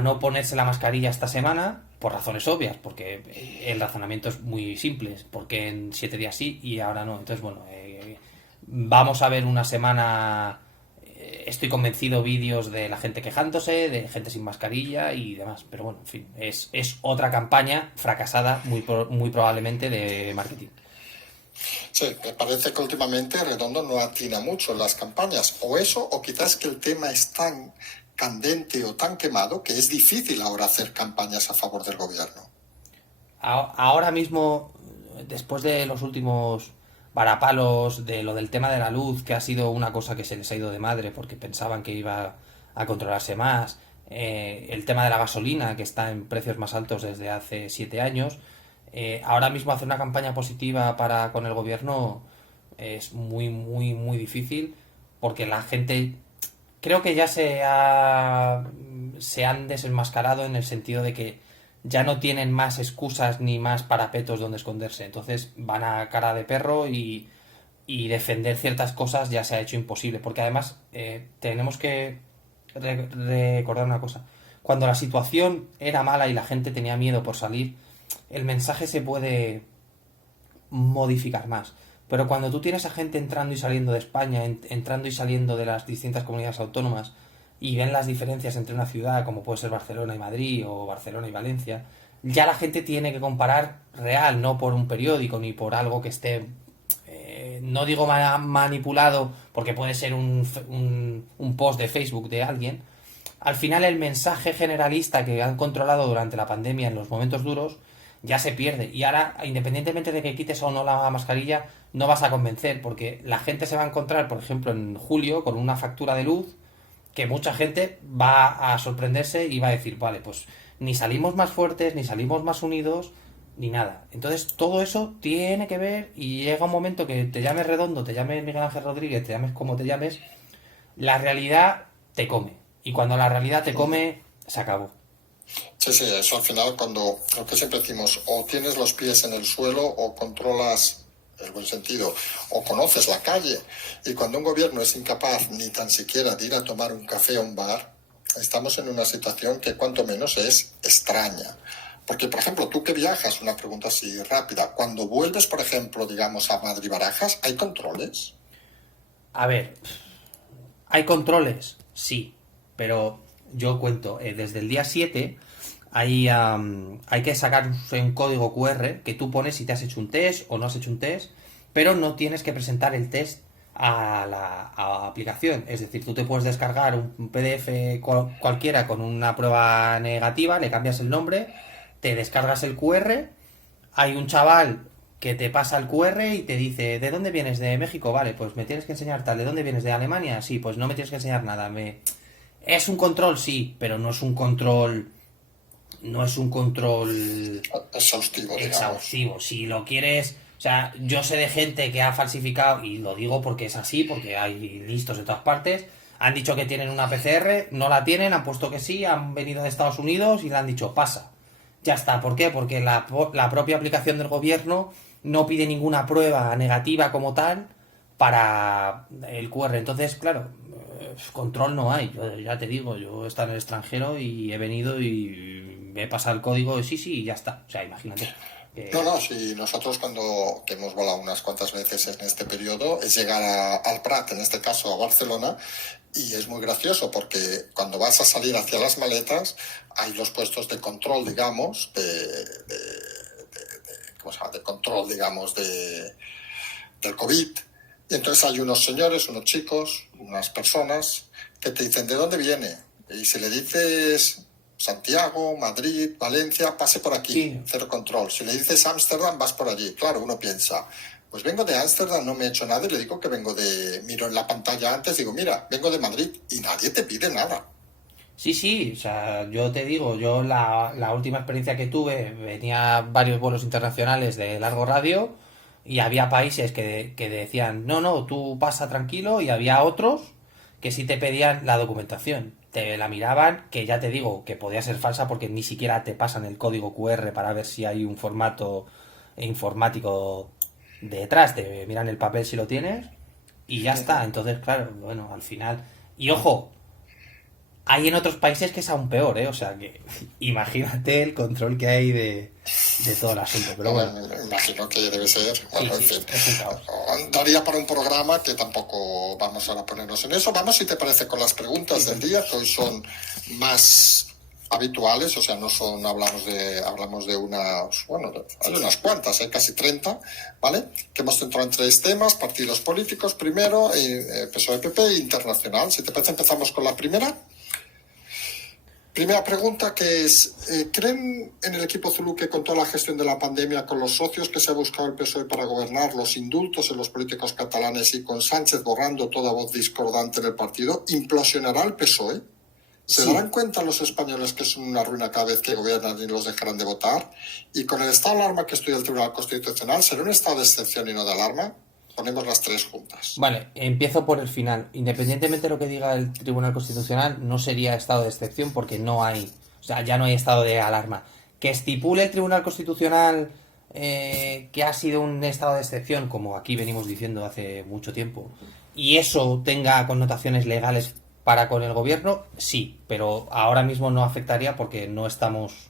no ponerse la mascarilla esta semana por razones obvias, porque el razonamiento es muy simple, porque en 7 días sí y ahora no. Entonces, bueno, vamos a ver una semana, estoy convencido, vídeos de la gente quejándose, de gente sin mascarilla y demás, pero bueno, en fin, es otra campaña fracasada muy probablemente de marketing. Sí, me parece que últimamente Redondo no atina mucho en las campañas, o eso, o quizás que el tema es tan candente o tan quemado que es difícil ahora hacer campañas a favor del gobierno. Ahora mismo, después de los últimos para palos de lo del tema de la luz, que ha sido una cosa que se les ha ido de madre porque pensaban que iba a controlarse más. El tema de la gasolina, que está en precios más altos desde hace 7 años. Ahora mismo hacer una campaña positiva para con el gobierno es muy, muy, muy difícil porque la gente creo que ya se han desenmascarado en el sentido de que ya no tienen más excusas ni más parapetos donde esconderse. Entonces van a cara de perro y defender ciertas cosas ya se ha hecho imposible. Porque además tenemos que recordar una cosa. Cuando la situación era mala y la gente tenía miedo por salir, el mensaje se puede modificar más. Pero cuando tú tienes a gente entrando y saliendo de España, entrando y saliendo de las distintas comunidades autónomas y ven las diferencias entre una ciudad como puede ser Barcelona y Madrid o Barcelona y Valencia, ya la gente tiene que comparar real, no por un periódico ni por algo que esté, no digo manipulado, porque puede ser un post de Facebook de alguien. Al final el mensaje generalista que han controlado durante la pandemia en los momentos duros ya se pierde. Y ahora, independientemente de que quites o no la mascarilla, no vas a convencer, porque la gente se va a encontrar, por ejemplo, en julio, con una factura de luz que mucha gente va a sorprenderse y va a decir, vale, pues ni salimos más fuertes, ni salimos más unidos, ni nada. Entonces, todo eso tiene que ver y llega un momento que te llames Redondo, te llames Miguel Ángel Rodríguez, te llames como te llames, la realidad te come. Y cuando la realidad te come, se acabó. Sí, sí, eso al final cuando, lo que siempre decimos, o tienes los pies en el suelo o controlas el buen sentido, o conoces la calle. Y cuando un gobierno es incapaz ni tan siquiera de ir a tomar un café a un bar, estamos en una situación que cuanto menos es extraña. Porque, por ejemplo, tú que viajas, una pregunta así rápida, cuando vuelves, por ejemplo, digamos a Madrid-Barajas, ¿hay controles? A ver, ¿hay controles? Sí, pero yo cuento, desde el día 7 hay que sacar un código QR que tú pones si te has hecho un test o no has hecho un test, pero no tienes que presentar el test a la aplicación. Es decir, tú te puedes descargar un PDF cualquiera con una prueba negativa, le cambias el nombre, te descargas el QR, hay un chaval que te pasa el QR y te dice, ¿de dónde vienes? ¿De México? Vale, pues me tienes que enseñar tal. ¿De dónde vienes? ¿De Alemania? Sí, pues no me tienes que enseñar nada. ¿Es un control? Sí, pero no es un control... No es un control Exhaustivo, digamos. exhaustivo. Si lo quieres... O sea, yo sé de gente que ha falsificado, y lo digo porque es así, porque hay listos de todas partes, han dicho que tienen una PCR, no la tienen, han puesto que sí, han venido de Estados Unidos y le han dicho, pasa. Ya está. ¿Por qué? Porque la propia aplicación del gobierno no pide ninguna prueba negativa como tal para el QR. Entonces, claro, control no hay. Yo ya te digo, yo he estado en el extranjero y he venido y me he pasado el código, sí, sí, y ya está. O sea, imagínate. No, no, si nosotros cuando que hemos volado unas cuantas veces en este periodo es llegar al Prat, en este caso a Barcelona, y es muy gracioso porque cuando vas a salir hacia las maletas hay los puestos de control, digamos, ¿cómo se llama? De control, digamos, del COVID. Y entonces hay unos señores, unos chicos, unas personas que te dicen, ¿de dónde viene? Y si le dices Santiago, Madrid, Valencia, pase por aquí, Sí. cero control. Si le dices Ámsterdam, vas por allí. Claro, uno piensa, pues vengo de Ámsterdam, no me he hecho nada y le digo que vengo miro en la pantalla antes, digo, mira, vengo de Madrid y nadie te pide nada. Sí, sí, o sea, yo te digo, yo la última experiencia que tuve, venía varios vuelos internacionales de largo radio y había países que decían, no, no, tú pasa tranquilo, y había otros que sí te pedían la documentación. Te la miraban, que ya te digo, que podía ser falsa porque ni siquiera te pasan el código QR para ver si hay un formato informático detrás, te miran el papel si lo tienes y ya está. Entonces, claro, bueno, al final... Y ojo, hay en otros países que es aún peor, ¿eh? O sea que imagínate el control que hay de todo el asunto. Pero bueno, Me imagino que debe ser, sí, bueno, en sí, fin, es un caos. daría para un programa que tampoco vamos ahora a ponernos en eso. Vamos, si te parece, con las preguntas del día, que hoy son más habituales, o sea, no son, hablamos de unas, bueno, hay unas cuantas, hay casi 30, ¿vale? Que hemos centrado en 3 temas: partidos políticos primero, PSOE, PP e internacional. Si te parece, empezamos con la primera. Primera pregunta que es, ¿creen en el equipo Zulú que con toda la gestión de la pandemia, con los socios que se ha buscado el PSOE para gobernar, los indultos en los políticos catalanes y con Sánchez borrando toda voz discordante en el partido, implosionará el PSOE? ¿Se Sí. darán cuenta los españoles que son una ruina cada vez que gobiernan y los dejarán de votar? Y con el estado de alarma que estudia el Tribunal Constitucional, ¿será un estado de excepción y no de alarma? Ponemos las tres juntas. Vale, empiezo por el final. Independientemente de lo que diga el Tribunal Constitucional, no sería estado de excepción porque no hay, o sea, ya no hay estado de alarma. Que estipule el Tribunal Constitucional que ha sido un estado de excepción, como aquí venimos diciendo hace mucho tiempo, y eso tenga connotaciones legales para con el gobierno, sí, pero ahora mismo no afectaría porque no estamos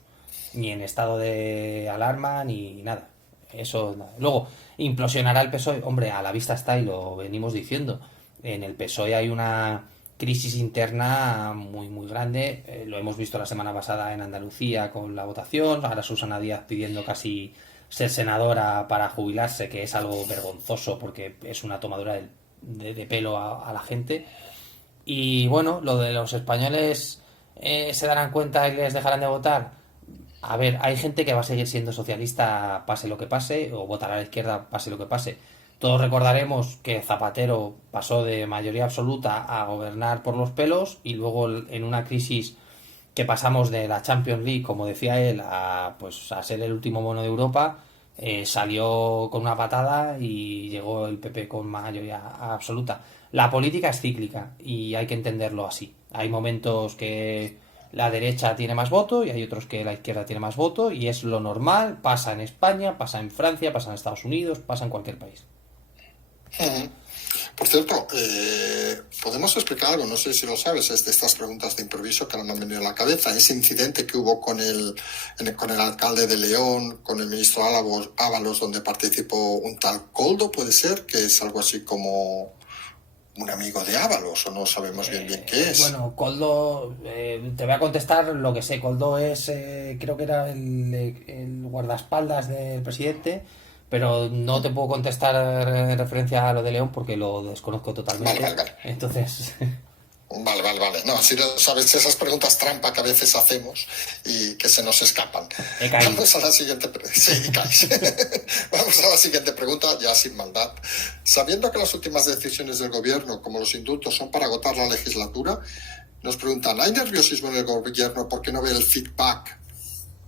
ni en estado de alarma ni nada. Eso, nada. Luego, implosionará el PSOE. Hombre, a la vista está y lo venimos diciendo. En el PSOE hay una crisis interna muy, muy grande. Lo hemos visto la semana pasada en Andalucía con la votación. Ahora Susana Díaz pidiendo casi ser senadora para jubilarse, que es algo vergonzoso porque es una tomadura de pelo a la gente. Y bueno, lo de los españoles se darán cuenta y les dejarán de votar. A ver, hay gente que va a seguir siendo socialista pase lo que pase, o votará a la izquierda pase lo que pase. Todos recordaremos que Zapatero pasó de mayoría absoluta a gobernar por los pelos y luego en una crisis que pasamos de la Champions League, como decía él, a ser el último mono de Europa, salió con una patada y llegó el PP con mayoría absoluta. La política es cíclica y hay que entenderlo así. Hay momentos que la derecha tiene más voto y hay otros que la izquierda tiene más voto y es lo normal, pasa en España, pasa en Francia, pasa en Estados Unidos, pasa en cualquier país. Por cierto, podemos explicar algo, no sé si lo sabes, es de estas preguntas de improviso que ahora me han venido a la cabeza. Ese incidente que hubo con el alcalde de León, con el ministro Ábalos, donde participó un tal Coldo, puede ser, que es algo así como un amigo de Ábalos, o no sabemos bien qué es. Bueno, Coldo, te voy a contestar lo que sé. Coldo es, creo que era el guardaespaldas del presidente, pero no te puedo contestar en referencia a lo de León porque lo desconozco totalmente. Vale. Entonces, Vale. No, si no sabes esas preguntas trampa que a veces hacemos y que se nos escapan. he caído. Vamos a la siguiente sí, caes. Vamos a la siguiente pregunta, ya sin maldad. Sabiendo que las últimas decisiones del gobierno, como los indultos, son para agotar la legislatura, nos preguntan, ¿hay nerviosismo en el gobierno porque no ve el feedback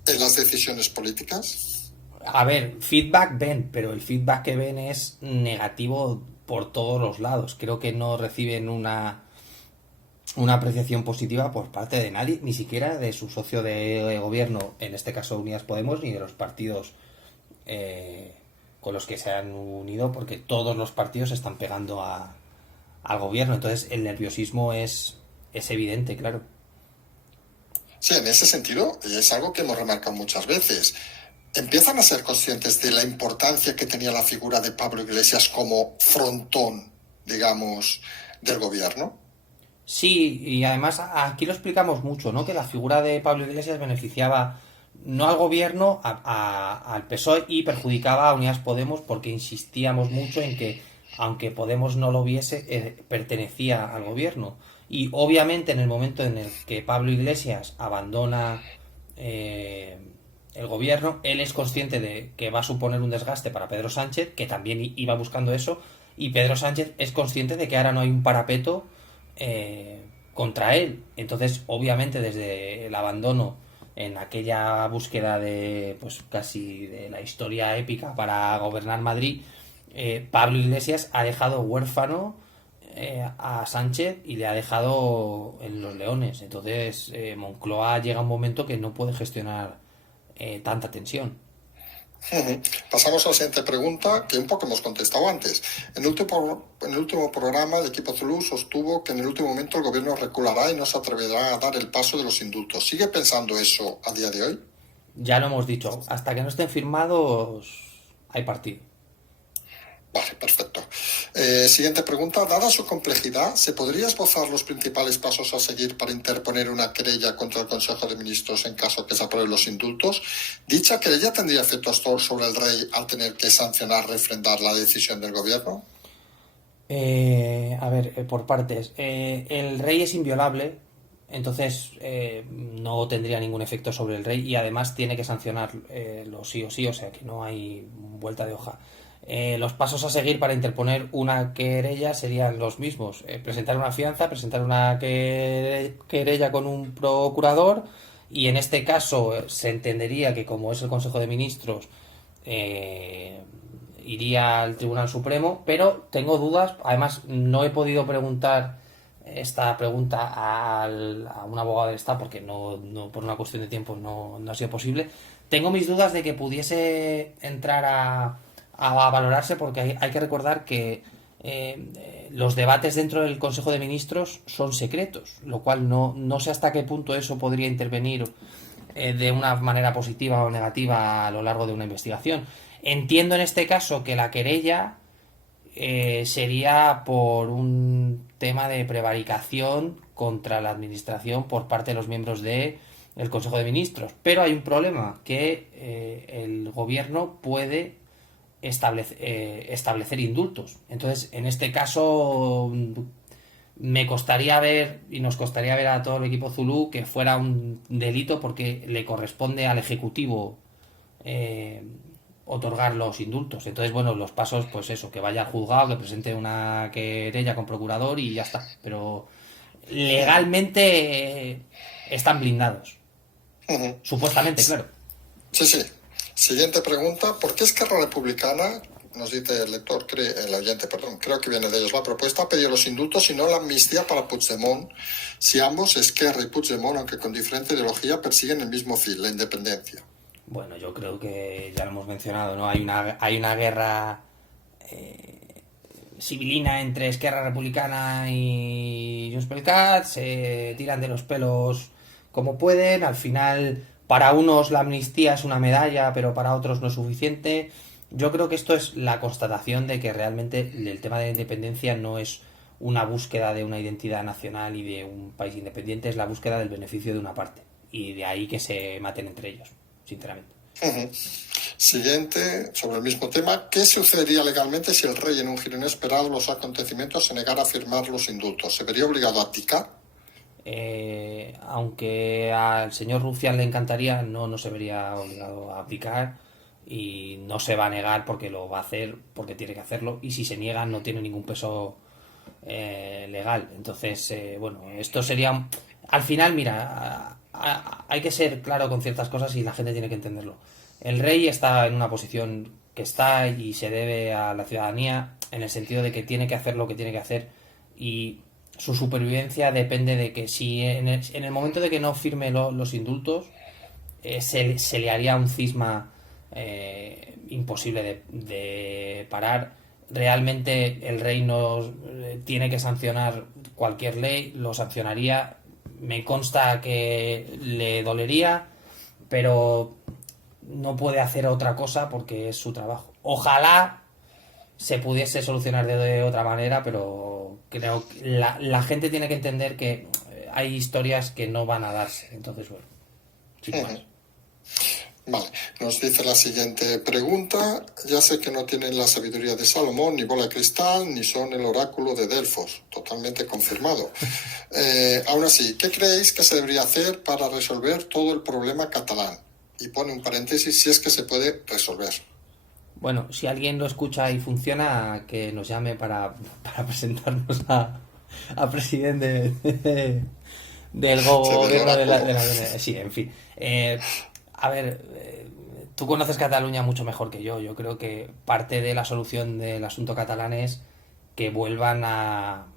en las decisiones políticas? A ver, feedback ven, pero el feedback que ven es negativo por todos los lados. Creo que no reciben una apreciación positiva por parte de nadie, ni siquiera de su socio de gobierno, en este caso Unidas Podemos, ni de los partidos con los que se han unido, porque todos los partidos están pegando al gobierno. Entonces el nerviosismo es evidente, claro. Sí, en ese sentido, es algo que hemos remarcado muchas veces. Empiezan a ser conscientes de la importancia que tenía la figura de Pablo Iglesias como frontón, digamos, del gobierno. Sí, y además aquí lo explicamos mucho, ¿no? Que la figura de Pablo Iglesias beneficiaba no al gobierno, al PSOE y perjudicaba a Unidas Podemos porque insistíamos mucho en que, aunque Podemos no lo viese, pertenecía al gobierno. Y obviamente en el momento en el que Pablo Iglesias abandona el gobierno, él es consciente de que va a suponer un desgaste para Pedro Sánchez, que también iba buscando eso, y Pedro Sánchez es consciente de que ahora no hay un parapeto contra él. Entonces, obviamente, desde el abandono en aquella búsqueda de, pues casi de la historia épica para gobernar Madrid, Pablo Iglesias ha dejado huérfano a Sánchez y le ha dejado en los leones. Entonces, Moncloa llega un momento que no puede gestionar tanta tensión. Pasamos a la siguiente pregunta, que un poco hemos contestado antes. En el último programa, el equipo Zulú sostuvo que en el último momento el gobierno reculará y no se atreverá a dar el paso de los indultos. ¿Sigue pensando eso a día de hoy? Ya lo hemos dicho, hasta que no estén firmados hay partido. Vale, perfecto. Siguiente pregunta. Dada su complejidad, ¿se podría esbozar los principales pasos a seguir para interponer una querella contra el Consejo de Ministros en caso que se aprueben los indultos? ¿Dicha querella tendría efectos sobre el rey al tener que sancionar, refrendar la decisión del gobierno? A ver, por partes. El rey es inviolable, Entonces no tendría ningún efecto sobre el rey y además tiene que sancionar lo sí o sí, o sea que no hay vuelta de hoja. Los pasos a seguir para interponer una querella serían los mismos. Presentar una fianza, presentar una querella con un procurador y en este caso se entendería que como es el Consejo de Ministros iría al Tribunal Supremo, pero tengo dudas, además no he podido preguntar esta pregunta a un abogado del Estado porque por una cuestión de tiempo no ha sido posible. Tengo mis dudas de que pudiese entrar a valorarse porque hay que recordar que los debates dentro del Consejo de Ministros son secretos, lo cual no sé hasta qué punto eso podría intervenir de una manera positiva o negativa a lo largo de una investigación. Entiendo en este caso que la querella sería por un tema de prevaricación contra la administración por parte de los miembros del Consejo de Ministros. Pero hay un problema, que el gobierno puede establecer indultos. Entonces, en este caso, me costaría ver, y nos costaría ver a todo el equipo Zulú, que fuera un delito porque le corresponde al Ejecutivo otorgar los indultos. Entonces, bueno, los pasos, pues eso, que vaya al juzgado, que presente una querella con procurador y ya está. Pero legalmente están blindados. Supuestamente, claro. Sí, sí. Siguiente pregunta. ¿Por qué Esquerra Republicana, nos dice el oyente, creo que viene de ellos la propuesta, ha pedido los indultos y no la amnistía para Puigdemont, si ambos, Esquerra y Puigdemont, aunque con diferente ideología, persiguen el mismo fin, la independencia? Bueno, yo creo que ya lo hemos mencionado, ¿no? Hay una guerra civilina entre Esquerra Republicana y Junts pel Cat, se tiran de los pelos como pueden, al final para unos la amnistía es una medalla, pero para otros no es suficiente. Yo creo que esto es la constatación de que realmente el tema de la independencia no es una búsqueda de una identidad nacional y de un país independiente, es la búsqueda del beneficio de una parte, y de ahí que se maten entre ellos, sinceramente. Siguiente, sobre el mismo tema. ¿Qué sucedería legalmente si el rey, en un giro inesperado de los acontecimientos, se negara a firmar los indultos? ¿Se vería obligado a abdicar? Aunque al señor Rufián le encantaría, no se vería obligado a abdicar y no se va a negar porque lo va a hacer, porque tiene que hacerlo, y si se niega no tiene ningún peso legal. Entonces, bueno, esto sería... Al final, mira, hay que ser claro con ciertas cosas y la gente tiene que entenderlo. El rey está en una posición que está y se debe a la ciudadanía en el sentido de que tiene que hacer lo que tiene que hacer y su supervivencia depende de que si en el momento de que no firme los indultos se le haría un cisma imposible de parar. Realmente el rey no tiene que sancionar cualquier ley, lo sancionaría. Me consta que le dolería, pero no puede hacer otra cosa porque es su trabajo. Ojalá se pudiese solucionar de otra manera, pero creo que la gente tiene que entender que hay historias que no van a darse. Entonces, bueno, sin más. Vale, nos dice la siguiente pregunta. Ya sé que no tienen la sabiduría de Salomón, ni bola de cristal, ni son el oráculo de Delfos. Totalmente confirmado. Aún así, ¿qué creéis que se debería hacer para resolver todo el problema catalán? Y pone un paréntesis, si es que se puede resolver. Bueno, si alguien lo escucha y funciona, que nos llame para presentarnos a presidente del gobierno de la... Sí, en fin. A ver, tú conoces Cataluña mucho mejor que yo. Yo creo que parte de la solución del asunto catalán es que vuelvan al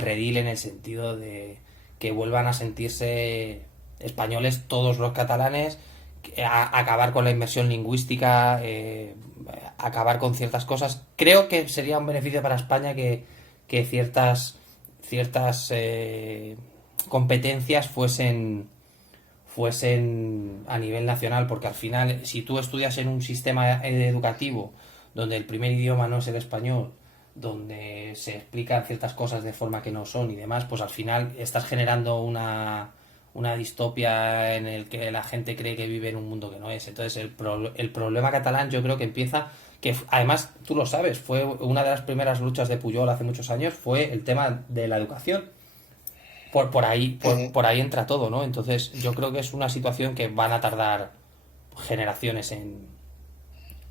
redil, en el sentido de que vuelvan a sentirse españoles todos los catalanes, acabar con la inmersión lingüística, acabar con ciertas cosas. Creo que sería un beneficio para España que ciertas competencias fuesen a nivel nacional, porque al final, si tú estudias en un sistema educativo donde el primer idioma no es el español, donde se explican ciertas cosas de forma que no son y demás, pues al final estás generando una distopia en el que la gente cree que vive en un mundo que no es. Entonces el problema catalán yo creo que empieza, que además tú lo sabes, fue una de las primeras luchas de Pujol hace muchos años, fue el tema de la educación. por ahí entra todo, ¿no? Entonces yo creo que es una situación que van a tardar generaciones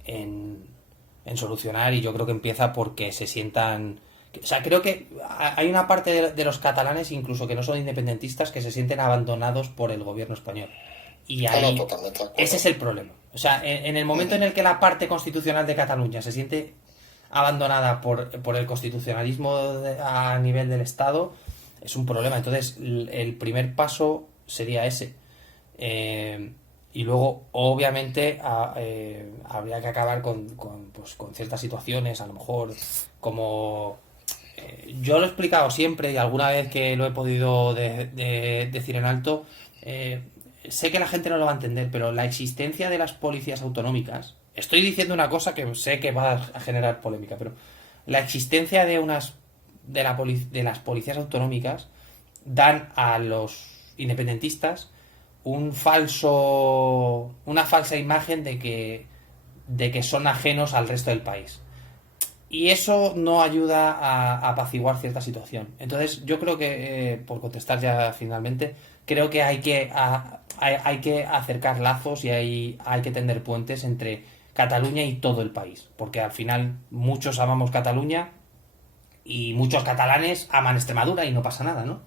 en solucionar, y yo creo que empieza porque se sientan... O sea, creo que hay una parte de los catalanes, incluso que no son independentistas, que se sienten abandonados por el gobierno español. Y ahí, Totalmente de acuerdo. ese es el problema. O sea, en el momento en el que la parte constitucional de Cataluña se siente abandonada por el constitucionalismo a nivel del Estado, es un problema. Entonces, el primer paso sería ese. Y luego, obviamente, habría que acabar pues, con ciertas situaciones, a lo mejor como... yo lo he explicado siempre, y alguna vez que lo he podido decir en alto, sé que la gente no lo va a entender, pero la existencia de las policías autonómicas... Estoy diciendo una cosa que sé que va a generar polémica, pero la existencia de las policías autonómicas dan a los independentistas una falsa imagen de que son ajenos al resto del país. Y eso no ayuda a apaciguar cierta situación. Entonces, yo creo que, por contestar ya finalmente, creo que hay que acercar lazos, y hay que tender puentes entre Cataluña y todo el país. Porque al final muchos amamos Cataluña y muchos catalanes aman Extremadura y no pasa nada, ¿no?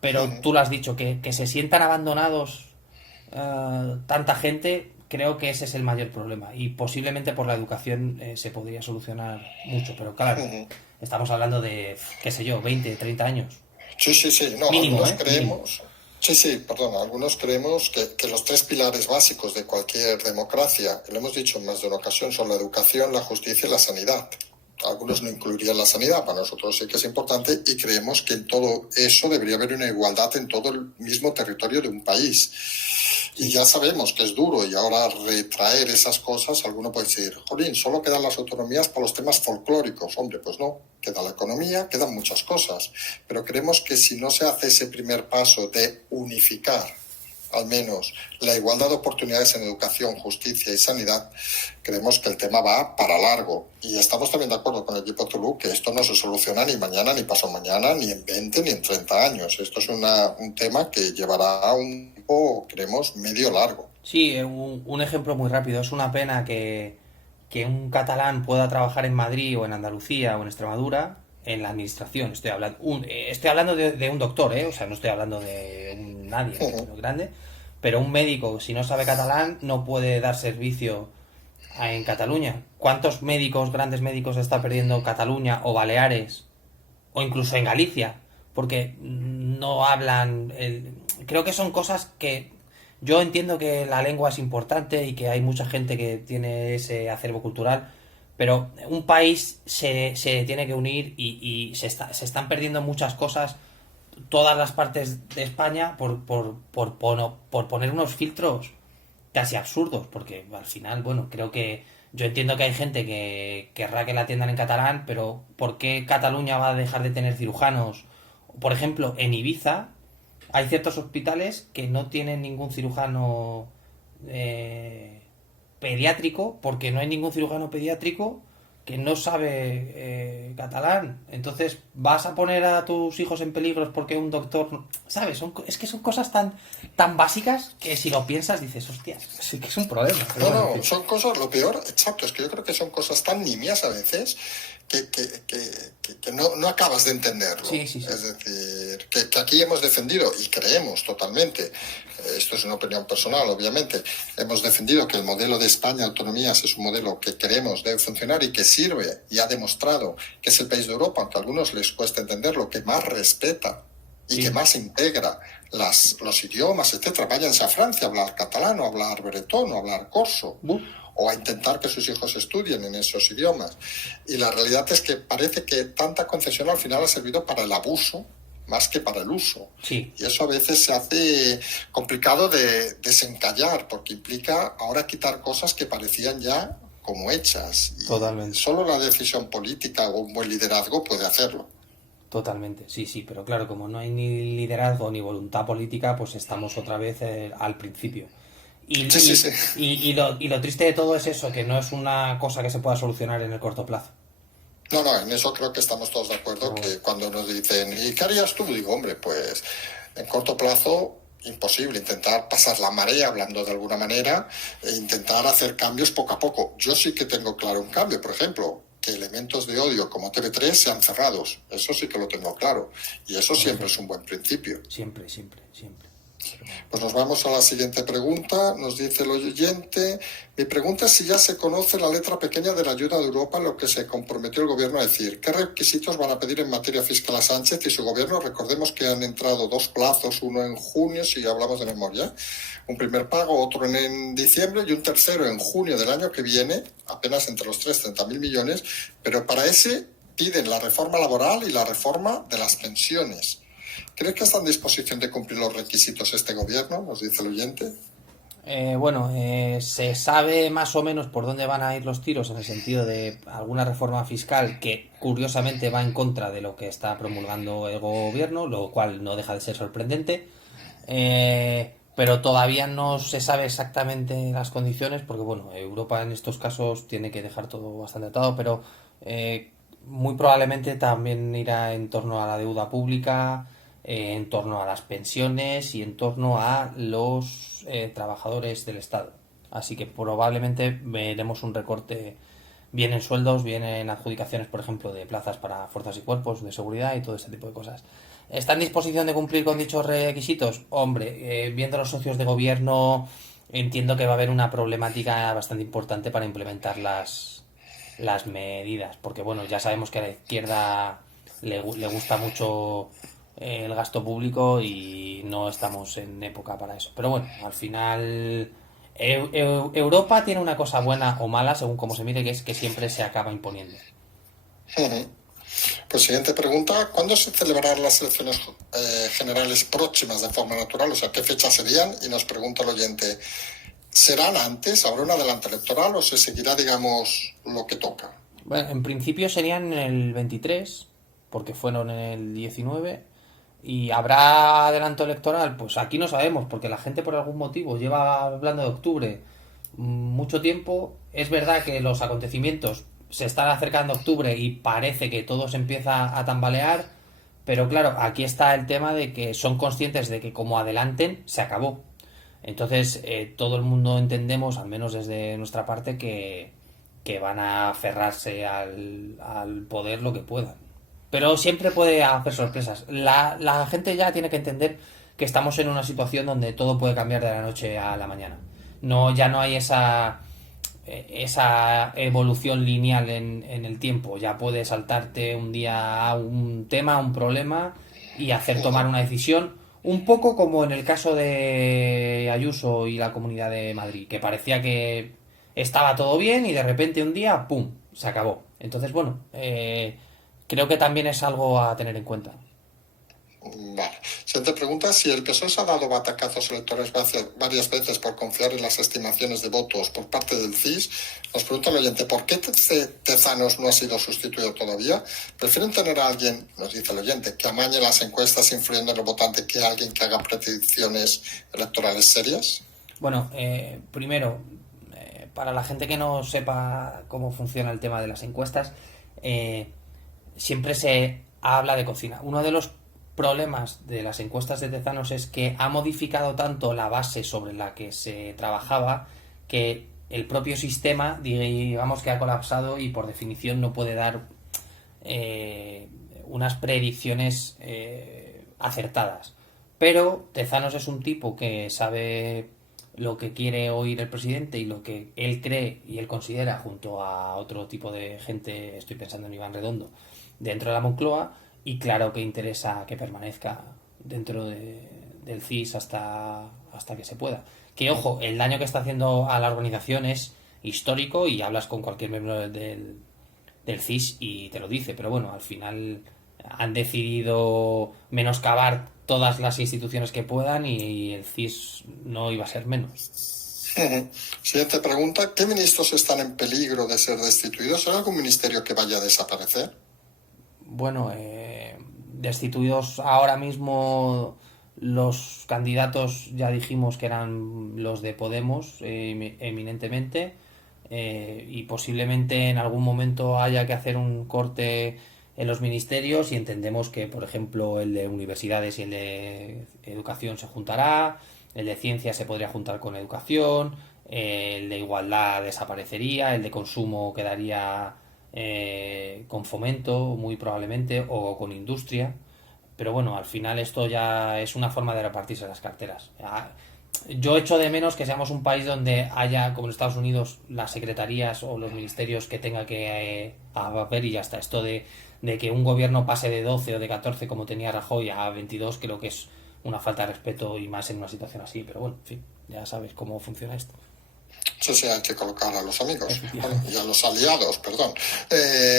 Pero tú lo has dicho, que se sientan abandonados tanta gente, creo que ese es el mayor problema. Y posiblemente por la educación se podría solucionar mucho. Pero claro, estamos hablando de, qué sé yo, 20, 30 años. Sí. No, Mínimo, algunos creemos... Mínimo. Perdón, algunos creemos que los tres pilares básicos de cualquier democracia, y lo hemos dicho en más de una ocasión, son la educación, la justicia y la sanidad. Algunos no incluirían la sanidad, para nosotros sí que es importante, y creemos que en todo eso debería haber una igualdad en todo el mismo territorio de un país. Y ya sabemos que es duro, y ahora retraer esas cosas, alguno puede decir, jolín, solo quedan las autonomías para los temas folclóricos. Hombre, pues no, queda la economía, quedan muchas cosas. Pero creemos que si no se hace ese primer paso de unificar al menos la igualdad de oportunidades en educación, justicia y sanidad, creemos que el tema va para largo. Y estamos también de acuerdo con el equipo Toulouse que esto no se soluciona ni mañana, ni pasado mañana, ni en 20, ni en 30 años. Esto es un tema que llevará un tiempo, creemos, medio largo. Sí, un ejemplo muy rápido. Es una pena que un catalán pueda trabajar en Madrid o en Andalucía o en Extremadura en la administración. Estoy hablando de un doctor, o sea, no estoy hablando de nadie grande, pero un médico, si no sabe catalán, no puede dar servicio en Cataluña. ¿Cuántos grandes médicos está perdiendo Cataluña o Baleares o incluso en Galicia? Porque no hablan... Creo que son cosas que... Yo entiendo que la lengua es importante y que hay mucha gente que tiene ese acervo cultural, pero un país se tiene que unir, y se están perdiendo muchas cosas, todas las partes de España, por poner unos filtros casi absurdos, porque al final, bueno, creo que yo entiendo que hay gente que querrá que la atiendan en catalán, pero ¿por qué Cataluña va a dejar de tener cirujanos? Por ejemplo, en Ibiza hay ciertos hospitales que no tienen ningún cirujano pediátrico, porque no hay ningún cirujano pediátrico que no sabe catalán. Entonces, ¿vas a poner a tus hijos en peligro porque un doctor... ¿Sabes? Es que son cosas tan básicas que si lo piensas dices, hostia, sí que es un problema. Pero No, son cosas, lo peor, exacto, es que yo creo que son cosas tan nimias a veces que no acabas de entenderlo. Sí. Es decir, que aquí hemos defendido, y creemos totalmente, esto es una opinión personal, obviamente, hemos defendido que el modelo de España, autonomías, es un modelo que creemos debe funcionar y que sirve, y ha demostrado que es el país de Europa, aunque a algunos les cuesta entenderlo, que más respeta y que más integra los idiomas, etcétera. Váyanse a Francia a hablar catalán, o a hablar bretón, o a hablar corso, o a intentar que sus hijos estudien en esos idiomas. Y la realidad es que parece que tanta concesión al final ha servido para el abuso más que para el uso. Sí. Y eso a veces se hace complicado de desencallar, porque implica ahora quitar cosas que parecían ya como hechas. Y totalmente. Solo la decisión política o un buen liderazgo puede hacerlo. Totalmente, sí, pero claro, como no hay ni liderazgo ni voluntad política, pues estamos otra vez al principio. Y lo triste de todo es eso, que no es una cosa que se pueda solucionar en el corto plazo. No, no, en eso creo que estamos todos de acuerdo, Pero, que cuando nos dicen, ¿y qué harías tú? Digo, hombre, pues en corto plazo imposible, intentar pasar la marea, hablando de alguna manera, e intentar hacer cambios poco a poco. Yo sí que tengo claro un cambio, por ejemplo, que elementos de odio como TV3 sean cerrados. Eso sí que lo tengo claro. Y eso por siempre es ejemplo, un buen principio. siempre, siempre, siempre. Pero bueno. Pues nos vamos a la siguiente pregunta. Nos dice el oyente, mi pregunta es si ya se conoce la letra pequeña de la ayuda de Europa en lo que se comprometió el gobierno a decir. ¿Qué requisitos van a pedir en materia fiscal a Sánchez y su gobierno? Recordemos que han entrado dos plazos, uno en junio, si hablamos de memoria, un primer pago, otro en diciembre y un tercero en junio del año que viene, apenas entre los 30.000 millones, pero para ese piden la reforma laboral y la reforma de las pensiones. ¿Crees que está en disposición de cumplir los requisitos este gobierno? Nos dice el oyente. Se sabe más o menos por dónde van a ir los tiros en el sentido de alguna reforma fiscal que curiosamente va en contra de lo que está promulgando el gobierno, lo cual no deja de ser sorprendente. Pero todavía no se sabe exactamente las condiciones porque, bueno, Europa en estos casos tiene que dejar todo bastante atado, pero muy probablemente también irá en torno a la deuda pública, en torno a las pensiones y en torno a los trabajadores del Estado. Así que probablemente veremos un recorte bien en sueldos, bien en adjudicaciones, por ejemplo, de plazas para fuerzas y cuerpos de seguridad y todo ese tipo de cosas. ¿Está en disposición de cumplir con dichos requisitos? Hombre, viendo los socios de gobierno, entiendo que va a haber una problemática bastante importante para implementar las medidas, porque bueno, ya sabemos que a la izquierda le gusta mucho el gasto público y no estamos en época para eso. Pero bueno, al final Europa tiene una cosa buena o mala, según cómo se mire, que es que siempre se acaba imponiendo. Pues siguiente pregunta, ¿cuándo se celebrarán las elecciones generales próximas de forma natural? O sea, ¿qué fechas serían? Y nos pregunta el oyente, ¿serán antes? ¿Habrá un adelanto electoral o se seguirá, digamos, lo que toca? Bueno, en principio serían en el 23, porque fueron en el 19. ¿Y habrá adelanto electoral? Pues aquí no sabemos, porque la gente por algún motivo lleva hablando de octubre mucho tiempo. Es verdad que los acontecimientos se están acercando a octubre y parece que todo se empieza a tambalear, pero claro, aquí está el tema de que son conscientes de que como adelanten, se acabó. Entonces, todo el mundo entendemos, al menos desde nuestra parte, que van a aferrarse al poder lo que puedan. Pero siempre puede hacer sorpresas. La gente ya tiene que entender que estamos en una situación donde todo puede cambiar de la noche a la mañana. No, ya no hay esa evolución lineal en el tiempo. Ya puedes saltarte un día a un tema, un problema y hacer tomar una decisión. Un poco como en el caso de Ayuso y la Comunidad de Madrid, que parecía que estaba todo bien y de repente un día, ¡pum!, se acabó. Entonces, bueno, creo que también es algo a tener en cuenta. Vale. Siguiente pregunta, si el PSOE se ha dado batacazos electorales varias veces por confiar en las estimaciones de votos por parte del CIS, nos pregunta el oyente, ¿por qué Tezanos no ha sido sustituido todavía? ¿Prefieren tener a alguien, nos dice el oyente, que amañe las encuestas influyendo en el votante que a alguien que haga predicciones electorales serias? Bueno, primero, para la gente que no sepa cómo funciona el tema de las encuestas, siempre se habla de cocina. Uno de los problemas de las encuestas de Tezanos es que ha modificado tanto la base sobre la que se trabajaba que el propio sistema, digamos que ha colapsado y por definición no puede dar unas predicciones acertadas. Pero Tezanos es un tipo que sabe lo que quiere oír el presidente y lo que él cree y él considera, junto a otro tipo de gente, estoy pensando en Iván Redondo, dentro de la Moncloa, y claro que interesa que permanezca dentro del CIS hasta que se pueda. Que ojo, el daño que está haciendo a la organización es histórico y hablas con cualquier miembro del CIS y te lo dice, pero bueno, al final han decidido menoscabar todas las instituciones que puedan y el CIS no iba a ser menos. Siguiente pregunta, ¿qué ministros están en peligro de ser destituidos? ¿Hay algún ministerio que vaya a desaparecer? Bueno, destituidos ahora mismo los candidatos, ya dijimos que eran los de Podemos, eminentemente. y posiblemente en algún momento haya que hacer un corte en los ministerios y entendemos que, por ejemplo, el de universidades y el de educación se juntará, el de ciencia se podría juntar con educación, el de igualdad desaparecería, el de consumo quedaría con fomento, muy probablemente, o con industria. Pero bueno, al final esto ya es una forma de repartirse las carteras. Yo echo de menos que seamos un país donde haya, como en Estados Unidos, las secretarías o los ministerios que tenga que haber y ya está. Esto de que un gobierno pase de 12 o de 14 como tenía Rajoy a 22 creo que es una falta de respeto y más en una situación así. Pero bueno, en fin, ya sabes cómo funciona esto. Eso sí, hay que colocar a los amigos, bueno, y a los aliados, perdón.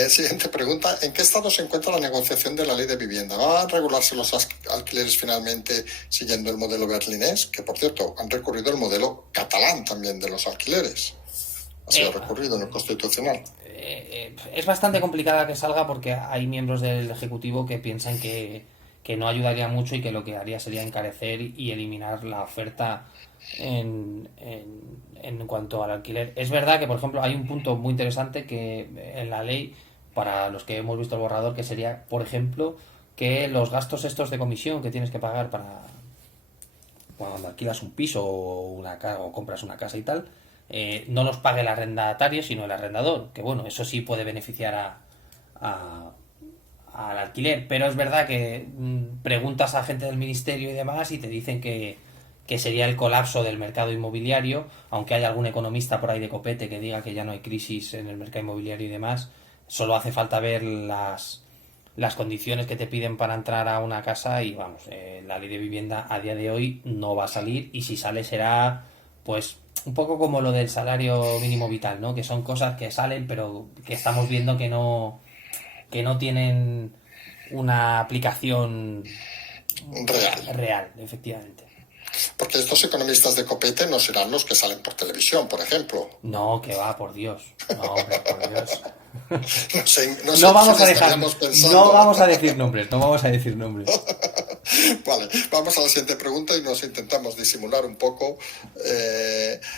Siguiente pregunta. ¿En qué estado se encuentra la negociación de la ley de vivienda? ¿Van a regularse los alquileres finalmente siguiendo el modelo berlinés? Que, por cierto, han recurrido el modelo catalán también de los alquileres. Ha sido recurrido en el Constitucional. Es bastante complicada que salga porque hay miembros del Ejecutivo que piensan que no ayudaría mucho y que lo que haría sería encarecer y eliminar la oferta en cuanto al alquiler. Es verdad que, por ejemplo, hay un punto muy interesante que en la ley, para los que hemos visto el borrador, que sería, por ejemplo, que los gastos estos de comisión que tienes que pagar para cuando alquilas un piso o compras una casa y tal, no los pague el arrendatario, sino el arrendador, que bueno, eso sí puede beneficiar al alquiler, pero es verdad que preguntas a gente del ministerio y demás y te dicen que sería el colapso del mercado inmobiliario, aunque hay algún economista por ahí de copete que diga que ya no hay crisis en el mercado inmobiliario y demás, solo hace falta ver las condiciones que te piden para entrar a una casa y vamos, la ley de vivienda a día de hoy no va a salir y si sale será pues un poco como lo del salario mínimo vital, ¿no? Que son cosas que salen pero que estamos viendo que no tienen una aplicación real, efectivamente. Porque estos economistas de copete no serán los que salen por televisión, por ejemplo. No, que va, por Dios. No, hombre, por Dios. No vamos a dejar, no vamos a decir nombres, no vamos a decir nombres. Vale, vamos a la siguiente pregunta y nos intentamos disimular un poco.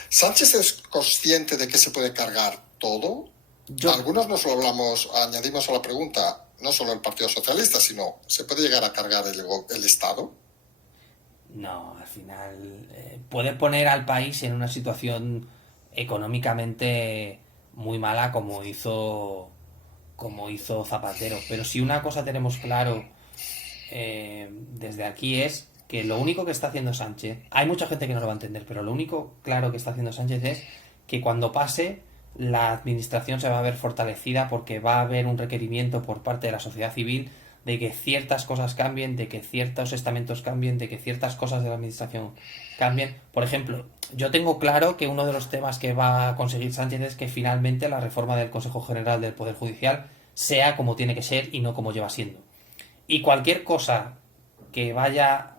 ¿Sánchez es consciente de que se puede cargar todo? Algunos nos lo añadimos a la pregunta, no solo el Partido Socialista, sino ¿se puede llegar a cargar el Estado? No, al final puede poner al país en una situación económicamente muy mala como hizo Zapatero. Pero si una cosa tenemos claro desde aquí es que lo único que está haciendo Sánchez, hay mucha gente que no lo va a entender, pero lo único claro que está haciendo Sánchez es que cuando pase la administración se va a ver fortalecida porque va a haber un requerimiento por parte de la sociedad civil de que ciertas cosas cambien, de que ciertos estamentos cambien, de que ciertas cosas de la administración cambien. Por ejemplo, yo tengo claro que uno de los temas que va a conseguir Sánchez es que finalmente la reforma del Consejo General del Poder Judicial sea como tiene que ser y no como lleva siendo. Y cualquier cosa que vaya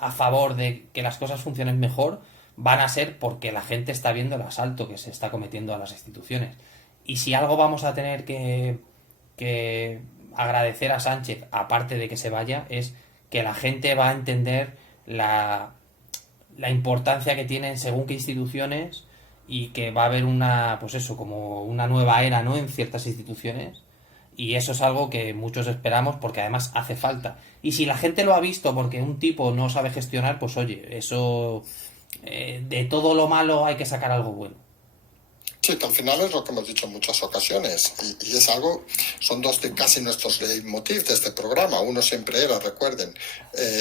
a favor de que las cosas funcionen mejor van a ser porque la gente está viendo el asalto que se está cometiendo a las instituciones. Y si algo vamos a tener que agradecer a Sánchez, aparte de que se vaya, es que la gente va a entender la importancia que tienen según qué instituciones y que va a haber una, pues eso, como una nueva era, ¿no? En ciertas instituciones. Y eso es algo que muchos esperamos porque además hace falta. Y si la gente lo ha visto porque un tipo no sabe gestionar, pues oye, eso de todo lo malo hay que sacar algo bueno. Sí, que al final es lo que hemos dicho en muchas ocasiones y es algo, son dos de casi nuestros leitmotiv de este programa. Uno siempre era, recuerden,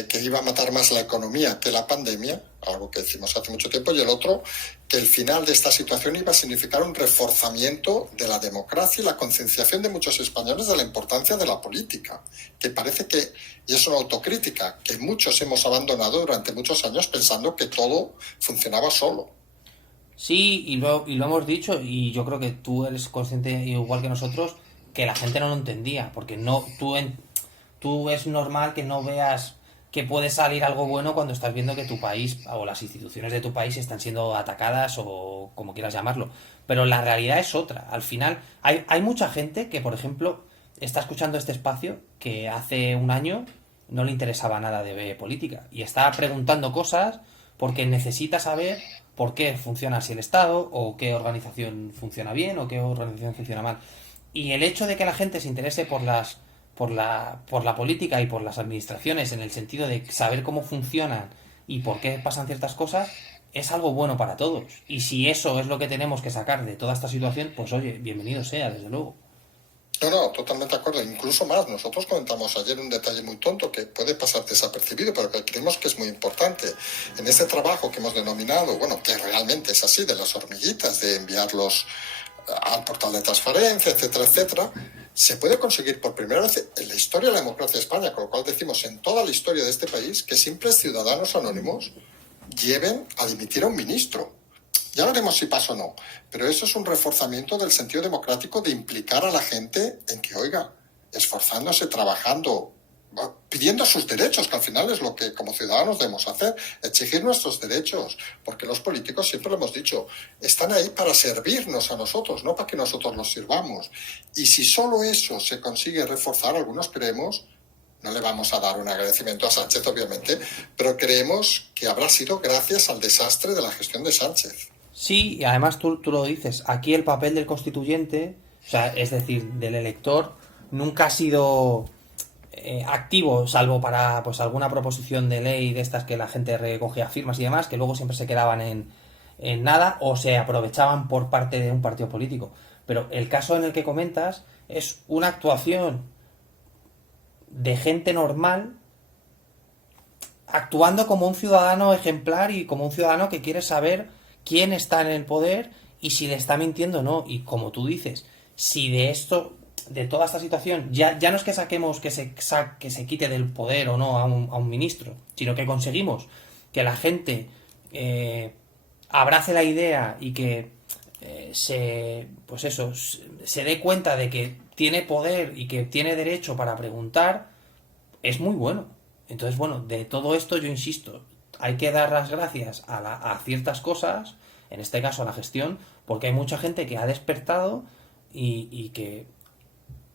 que iba a matar más la economía que la pandemia, algo que decimos hace mucho tiempo, y el otro, que el final de esta situación iba a significar un reforzamiento de la democracia y la concienciación de muchos españoles de la importancia de la política, que parece que, y es una autocrítica, que muchos hemos abandonado durante muchos años pensando que todo funcionaba solo. Sí, y lo hemos dicho, y yo creo que tú eres consciente, igual que nosotros, que la gente no lo entendía, porque tú es normal que no veas que puede salir algo bueno cuando estás viendo que tu país o las instituciones de tu país están siendo atacadas o como quieras llamarlo. Pero la realidad es otra. Al final, hay mucha gente que, por ejemplo, está escuchando este espacio que hace un año no le interesaba nada de política y está preguntando cosas porque necesita saber por qué funciona así el Estado, o qué organización funciona bien, o qué organización funciona mal. Y el hecho de que la gente se interese por la política y por las administraciones en el sentido de saber cómo funcionan y por qué pasan ciertas cosas, es algo bueno para todos. Y si eso es lo que tenemos que sacar de toda esta situación, pues oye, bienvenido sea, desde luego. No, no, totalmente de acuerdo. Incluso más, nosotros comentamos ayer un detalle muy tonto que puede pasar desapercibido, pero que creemos que es muy importante. En este trabajo que hemos denominado, bueno, que realmente es así, de las hormiguitas, de enviarlos al portal de transparencia, etcétera, etcétera, se puede conseguir por primera vez en la historia de la democracia de España, con lo cual decimos en toda la historia de este país que simples ciudadanos anónimos lleven a dimitir a un ministro. Ya veremos si pasa o no, pero eso es un reforzamiento del sentido democrático de implicar a la gente en que, oiga, esforzándose, trabajando, pidiendo sus derechos, que al final es lo que como ciudadanos debemos hacer, exigir nuestros derechos, porque los políticos, siempre lo hemos dicho, están ahí para servirnos a nosotros, no para que nosotros los sirvamos. Y si solo eso se consigue reforzar, algunos creemos, no le vamos a dar un agradecimiento a Sánchez, obviamente, pero creemos que habrá sido gracias al desastre de la gestión de Sánchez. Sí, y además tú lo dices, aquí el papel del constituyente, o sea, es decir, del elector, nunca ha sido activo, salvo para pues alguna proposición de ley de estas que la gente recogía firmas y demás, que luego siempre se quedaban en nada o se aprovechaban por parte de un partido político. Pero el caso en el que comentas es una actuación de gente normal actuando como un ciudadano ejemplar y como un ciudadano que quiere saber quién está en el poder y si le está mintiendo o no. Y como tú dices, si de esto, de toda esta situación, ya no es que saquemos que se quite del poder o no a un ministro, sino que conseguimos que la gente abrace la idea y que se dé cuenta de que tiene poder y que tiene derecho para preguntar, es muy bueno. Entonces, bueno, de todo esto yo insisto, hay que dar las gracias a ciertas cosas, en este caso a la gestión, porque hay mucha gente que ha despertado y que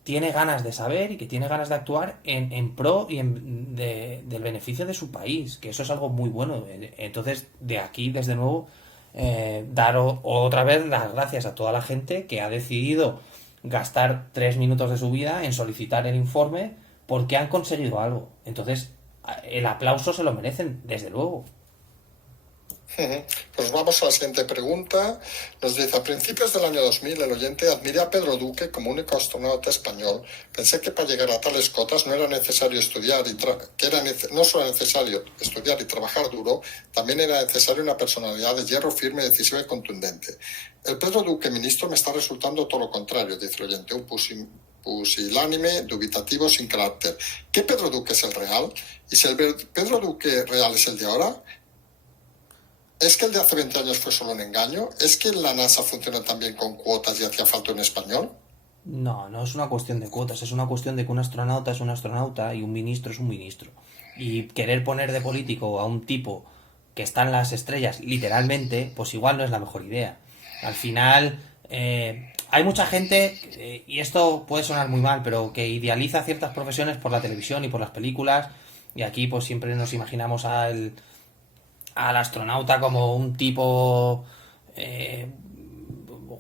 tiene ganas de saber y que tiene ganas de actuar en pro y del beneficio de su país, que eso es algo muy bueno. Entonces, de aquí, desde nuevo, dar otra vez las gracias a toda la gente que ha decidido gastar 3 minutos de su vida en solicitar el informe porque han conseguido algo. Entonces, el aplauso se lo merecen, desde luego. Pues vamos a la siguiente pregunta. Nos dice, a principios del año 2000, el oyente admiré a Pedro Duque como único astronauta español. Pensé que para llegar a tales cotas no era necesario estudiar no solo era necesario estudiar y trabajar duro, también era necesaria una personalidad de hierro firme, decisiva y contundente. El Pedro Duque ministro me está resultando todo lo contrario, dice el oyente, un pusilánime, dubitativo, sin carácter. ¿Qué Pedro Duque es el real? Y si el Pedro Duque real es el de ahora, ¿es que el de hace 20 años fue solo un engaño? ¿Es que la NASA funciona también con cuotas y hacía falta un español? No, no es una cuestión de cuotas, es una cuestión de que un astronauta es un astronauta y un ministro es un ministro. Y querer poner de político a un tipo que está en las estrellas, literalmente, pues igual no es la mejor idea. Al final, hay mucha gente, y esto puede sonar muy mal, pero que idealiza ciertas profesiones por la televisión y por las películas, y aquí pues siempre nos imaginamos al astronauta como un tipo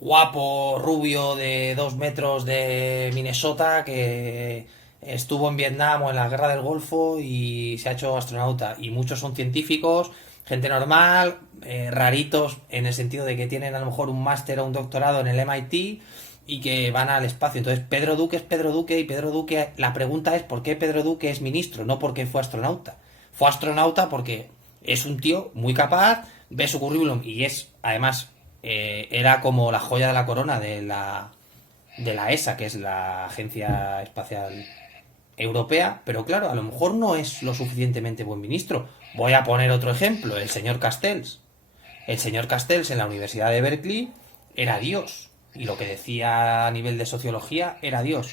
guapo, rubio, de 2 metros de Minnesota que estuvo en Vietnam o en la guerra del Golfo y se ha hecho astronauta. Y muchos son científicos, gente normal, raritos en el sentido de que tienen a lo mejor un máster o un doctorado en el MIT y que van al espacio. Entonces Pedro Duque es Pedro Duque y Pedro Duque, la pregunta es ¿por qué Pedro Duque es ministro? No porque fue astronauta. Fue astronauta porque es un tío muy capaz, ve su currículum y es, además, era como la joya de la corona de la ESA, que es la Agencia Espacial Europea, pero claro, a lo mejor no es lo suficientemente buen ministro. Voy a poner otro ejemplo, el señor Castells. El señor Castells en la Universidad de Berkeley era Dios, y lo que decía a nivel de sociología era Dios.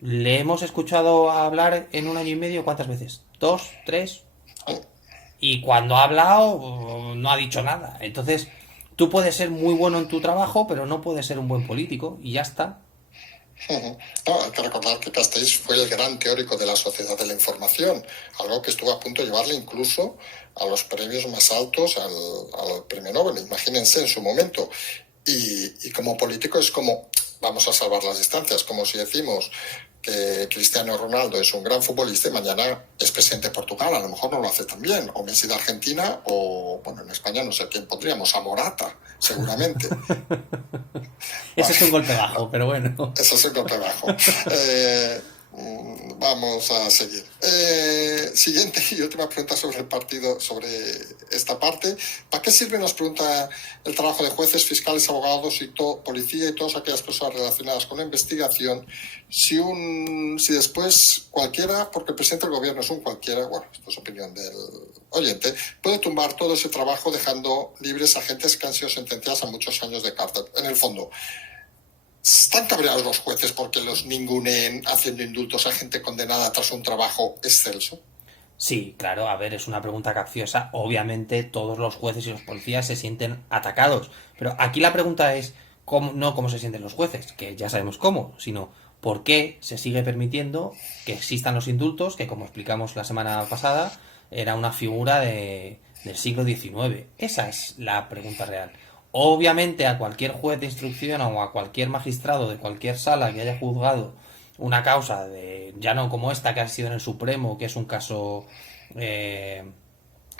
¿Le hemos escuchado hablar en un año y medio cuántas veces? ¿2? ¿3? Y cuando ha hablado no ha dicho nada. Entonces, tú puedes ser muy bueno en tu trabajo, pero no puedes ser un buen político y ya está. Ujú. No, hay que recordar que Castells fue el gran teórico de la sociedad de la información, algo que estuvo a punto de llevarle incluso a los premios más altos al premio Nobel, imagínense en su momento. Y como político es como, vamos a salvar las distancias, como si decimos que Cristiano Ronaldo es un gran futbolista y mañana es presidente de Portugal, a lo mejor no lo hace tan bien, o Messi de Argentina, o bueno, en España no sé quién podríamos, a Morata, seguramente. Ese Vale, es un golpe bajo, pero bueno. eso es un golpe bajo. Vamos a seguir. Siguiente y última pregunta sobre el partido, sobre esta parte. ¿Para qué sirve, nos pregunta, el trabajo de jueces, fiscales, abogados y policía y todas aquellas personas relacionadas con la investigación si después cualquiera, porque el presidente del gobierno es un cualquiera, bueno, esto es opinión del oyente, puede tumbar todo ese trabajo dejando libres a agentes que han sido sentenciados a muchos años de cárcel? En el fondo, ¿están cabreados los jueces porque los ninguneen haciendo indultos a gente condenada tras un trabajo excelso? Sí, claro, a ver, es una pregunta capciosa. Obviamente todos los jueces y los policías se sienten atacados. Pero aquí la pregunta es no cómo se sienten los jueces, que ya sabemos cómo, sino por qué se sigue permitiendo que existan los indultos, que como explicamos la semana pasada, era una figura del siglo XIX. Esa es la pregunta real. Obviamente a cualquier juez de instrucción o a cualquier magistrado de cualquier sala que haya juzgado una causa de ya no como esta que ha sido en el Supremo, que es un caso eh,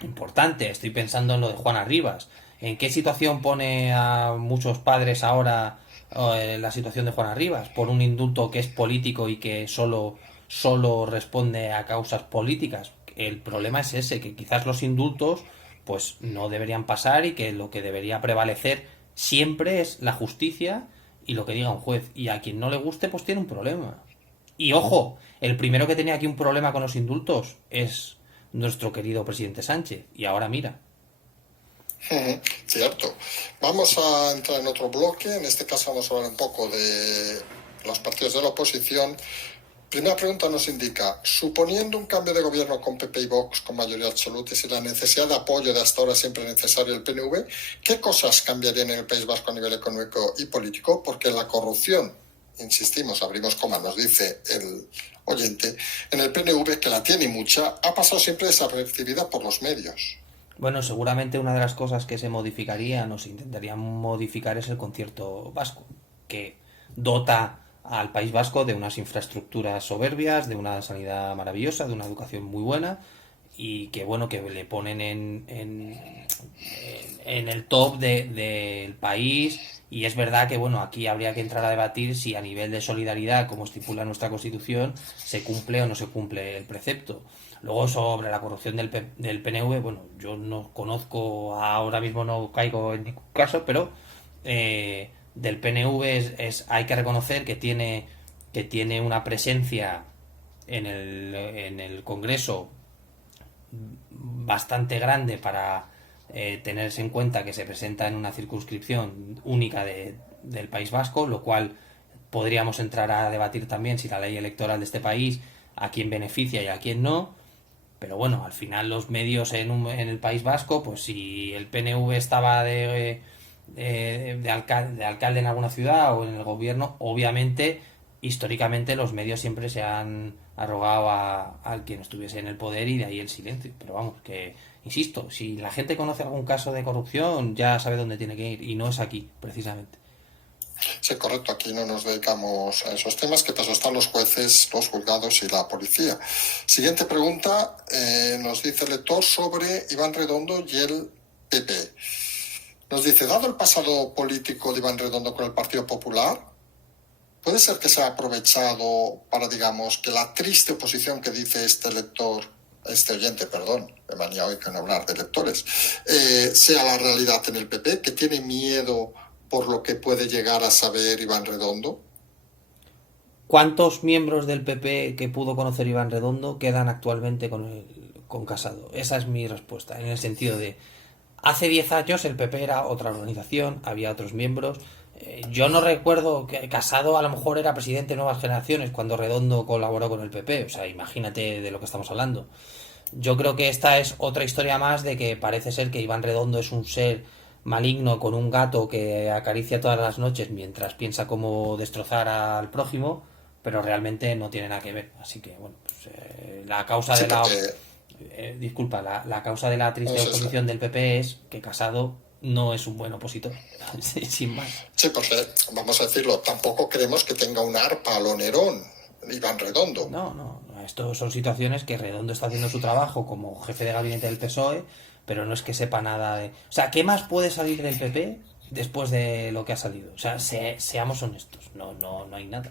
importante. Estoy pensando en lo de Juana Rivas. ¿En qué situación pone a muchos padres ahora la situación de Juana Rivas? Por un indulto que es político y que solo responde a causas políticas. El problema es ese, que quizás los indultos pues no deberían pasar y que lo que debería prevalecer siempre es la justicia y lo que diga un juez. Y a quien no le guste pues tiene un problema. Y ojo, el primero que tenía aquí un problema con los indultos es nuestro querido presidente Sánchez. Y ahora mira. Cierto. Vamos a entrar en otro bloque. En este caso vamos a hablar un poco de los partidos de la oposición. Primera pregunta nos indica, suponiendo un cambio de gobierno con PP y Vox con mayoría absoluta y sin la necesidad de apoyo de hasta ahora siempre necesario el PNV, ¿qué cosas cambiarían en el País Vasco a nivel económico y político? Porque la corrupción, insistimos, abrimos coma, nos dice el oyente, en el PNV, que la tiene mucha, ha pasado siempre desapercibida por los medios. Bueno, seguramente una de las cosas que se modificarían o se intentarían modificar es el concierto vasco, que dota al País Vasco de unas infraestructuras soberbias, de una sanidad maravillosa, de una educación muy buena y que bueno, que le ponen en el top del país. Y es verdad que bueno, aquí habría que entrar a debatir si a nivel de solidaridad, como estipula nuestra Constitución, se cumple o no se cumple el precepto. Luego sobre la corrupción del PNV, bueno, yo no conozco, ahora mismo no caigo en ningún caso, pero del PNV hay que reconocer que tiene una presencia en el Congreso bastante grande para tenerse en cuenta que se presenta en una circunscripción única del País Vasco, lo cual podríamos entrar a debatir también si la ley electoral de este país a quién beneficia y a quién no. Pero bueno, al final los medios en el País Vasco, pues si el PNV estaba de alcalde en alguna ciudad o en el gobierno, obviamente, históricamente los medios siempre se han arrogado a quien estuviese en el poder y de ahí el silencio. Pero vamos, que, insisto, si la gente conoce algún caso de corrupción, ya sabe dónde tiene que ir y no es aquí, precisamente. Sí, correcto, aquí no nos dedicamos a esos temas, que paso están los jueces, los juzgados y la policía. Siguiente pregunta, nos dice el lector sobre Iván Redondo y el PP. Nos dice, dado el pasado político de Iván Redondo con el Partido Popular, ¿puede ser que se ha aprovechado para, digamos, que la triste oposición que dice este oyente, perdón, me manía hoy con hablar de lectores, sea la realidad en el PP, que tiene miedo por lo que puede llegar a saber Iván Redondo? ¿Cuántos miembros del PP que pudo conocer Iván Redondo quedan actualmente con Casado? Esa es mi respuesta, en el sentido de, hace 10 años el PP era otra organización, había otros miembros. Yo no recuerdo que Casado a lo mejor era presidente de Nuevas Generaciones cuando Redondo colaboró con el PP, o sea, imagínate de lo que estamos hablando. Yo creo que esta es otra historia más de que parece ser que Iván Redondo es un ser maligno con un gato que acaricia todas las noches mientras piensa cómo destrozar al prójimo, pero realmente no tiene nada que ver. Así que, bueno, pues, la causa Sí, de la... porque disculpa, la causa de la no triste es esa. oposición del PP es que Casado no es un buen opositor. Sí, sin más. Sí, porque, vamos a decirlo, tampoco creemos que tenga un arpa a lo Nerón, Iván Redondo. No, no, no, esto son situaciones que Redondo está haciendo su trabajo como jefe de gabinete del PSOE, pero no es que sepa nada de... O sea, ¿qué más puede salir del PP después de lo que ha salido? O sea, seamos honestos, no hay nada.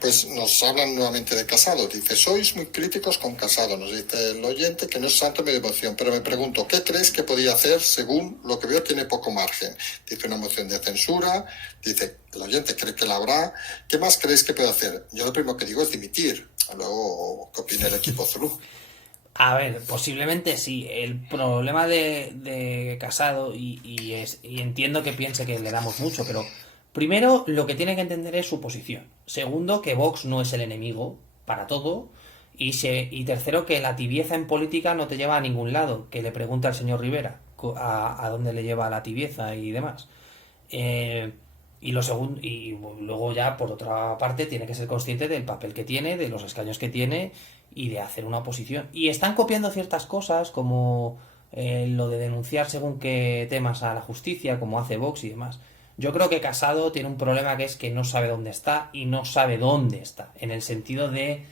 Pues nos hablan nuevamente de Casado. Dice, sois muy críticos con Casado. Nos dice el oyente que no es santo mi devoción, pero me pregunto, ¿qué crees que podía hacer? Según lo que veo, tiene poco margen. Dice una moción de censura. Dice, el oyente cree que la habrá. ¿Qué más creéis que puede hacer? Yo lo primero que digo es dimitir. Luego, ¿qué opina el equipo Zulu? A ver, posiblemente sí. El problema de Casado, y entiendo que piense que le damos mucho, pero primero lo que tiene que entender es su posición. Segundo, que Vox no es el enemigo para todo. Y tercero, que la tibieza en política no te lleva a ningún lado. Que le pregunta al señor Rivera a dónde le lleva la tibieza y demás. Eh, y lo segundo, y luego ya por otra parte tiene que ser consciente del papel que tiene, de los escaños que tiene y de hacer una oposición. Y están copiando ciertas cosas como lo de denunciar según qué temas a la justicia, como hace Vox y demás. Yo creo que Casado tiene un problema que es que no sabe dónde está y no sabe dónde está, en el sentido de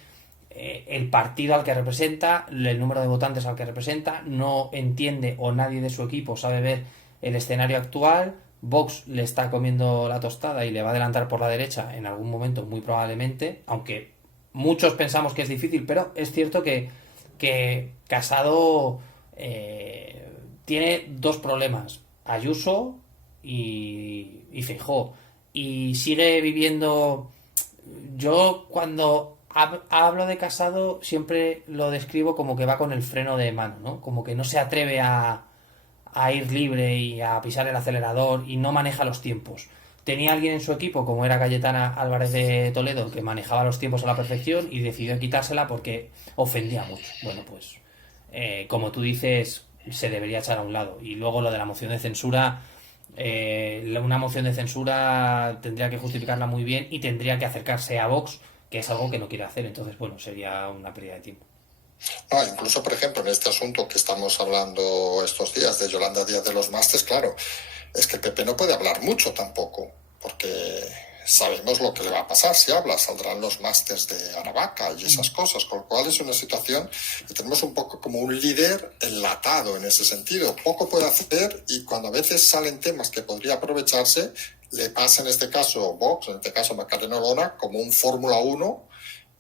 el partido al que representa, el número de votantes al que representa, no entiende o nadie de su equipo sabe ver el escenario actual. Vox le está comiendo la tostada y le va a adelantar por la derecha en algún momento, muy probablemente, aunque muchos pensamos que es difícil, pero es cierto que Casado tiene dos problemas, Ayuso y Feijóo, y sigue viviendo... Yo cuando hablo de Casado siempre lo describo como que va con el freno de mano, ¿no? Como que no se atreve a ir libre y a pisar el acelerador y no maneja los tiempos. Tenía alguien en su equipo, como era Cayetana Álvarez de Toledo, que manejaba los tiempos a la perfección y decidió quitársela porque ofendía mucho. Bueno, pues, como tú dices, se debería echar a un lado. Y luego lo de la moción de censura, una moción de censura tendría que justificarla muy bien y tendría que acercarse a Vox, que es algo que no quiere hacer. Entonces, bueno, sería una pérdida de tiempo. No, incluso, por ejemplo, en este asunto que estamos hablando estos días de Yolanda Díaz de los Másters, claro, es que el PP no puede hablar mucho tampoco, porque sabemos lo que le va a pasar si habla, saldrán los másters de Aravaca y esas cosas, con lo cual es una situación que tenemos un poco como un líder enlatado en ese sentido. Poco puede hacer y cuando a veces salen temas que podría aprovecharse, le pasa en este caso Vox, en este caso Macarena Olona, como un Fórmula 1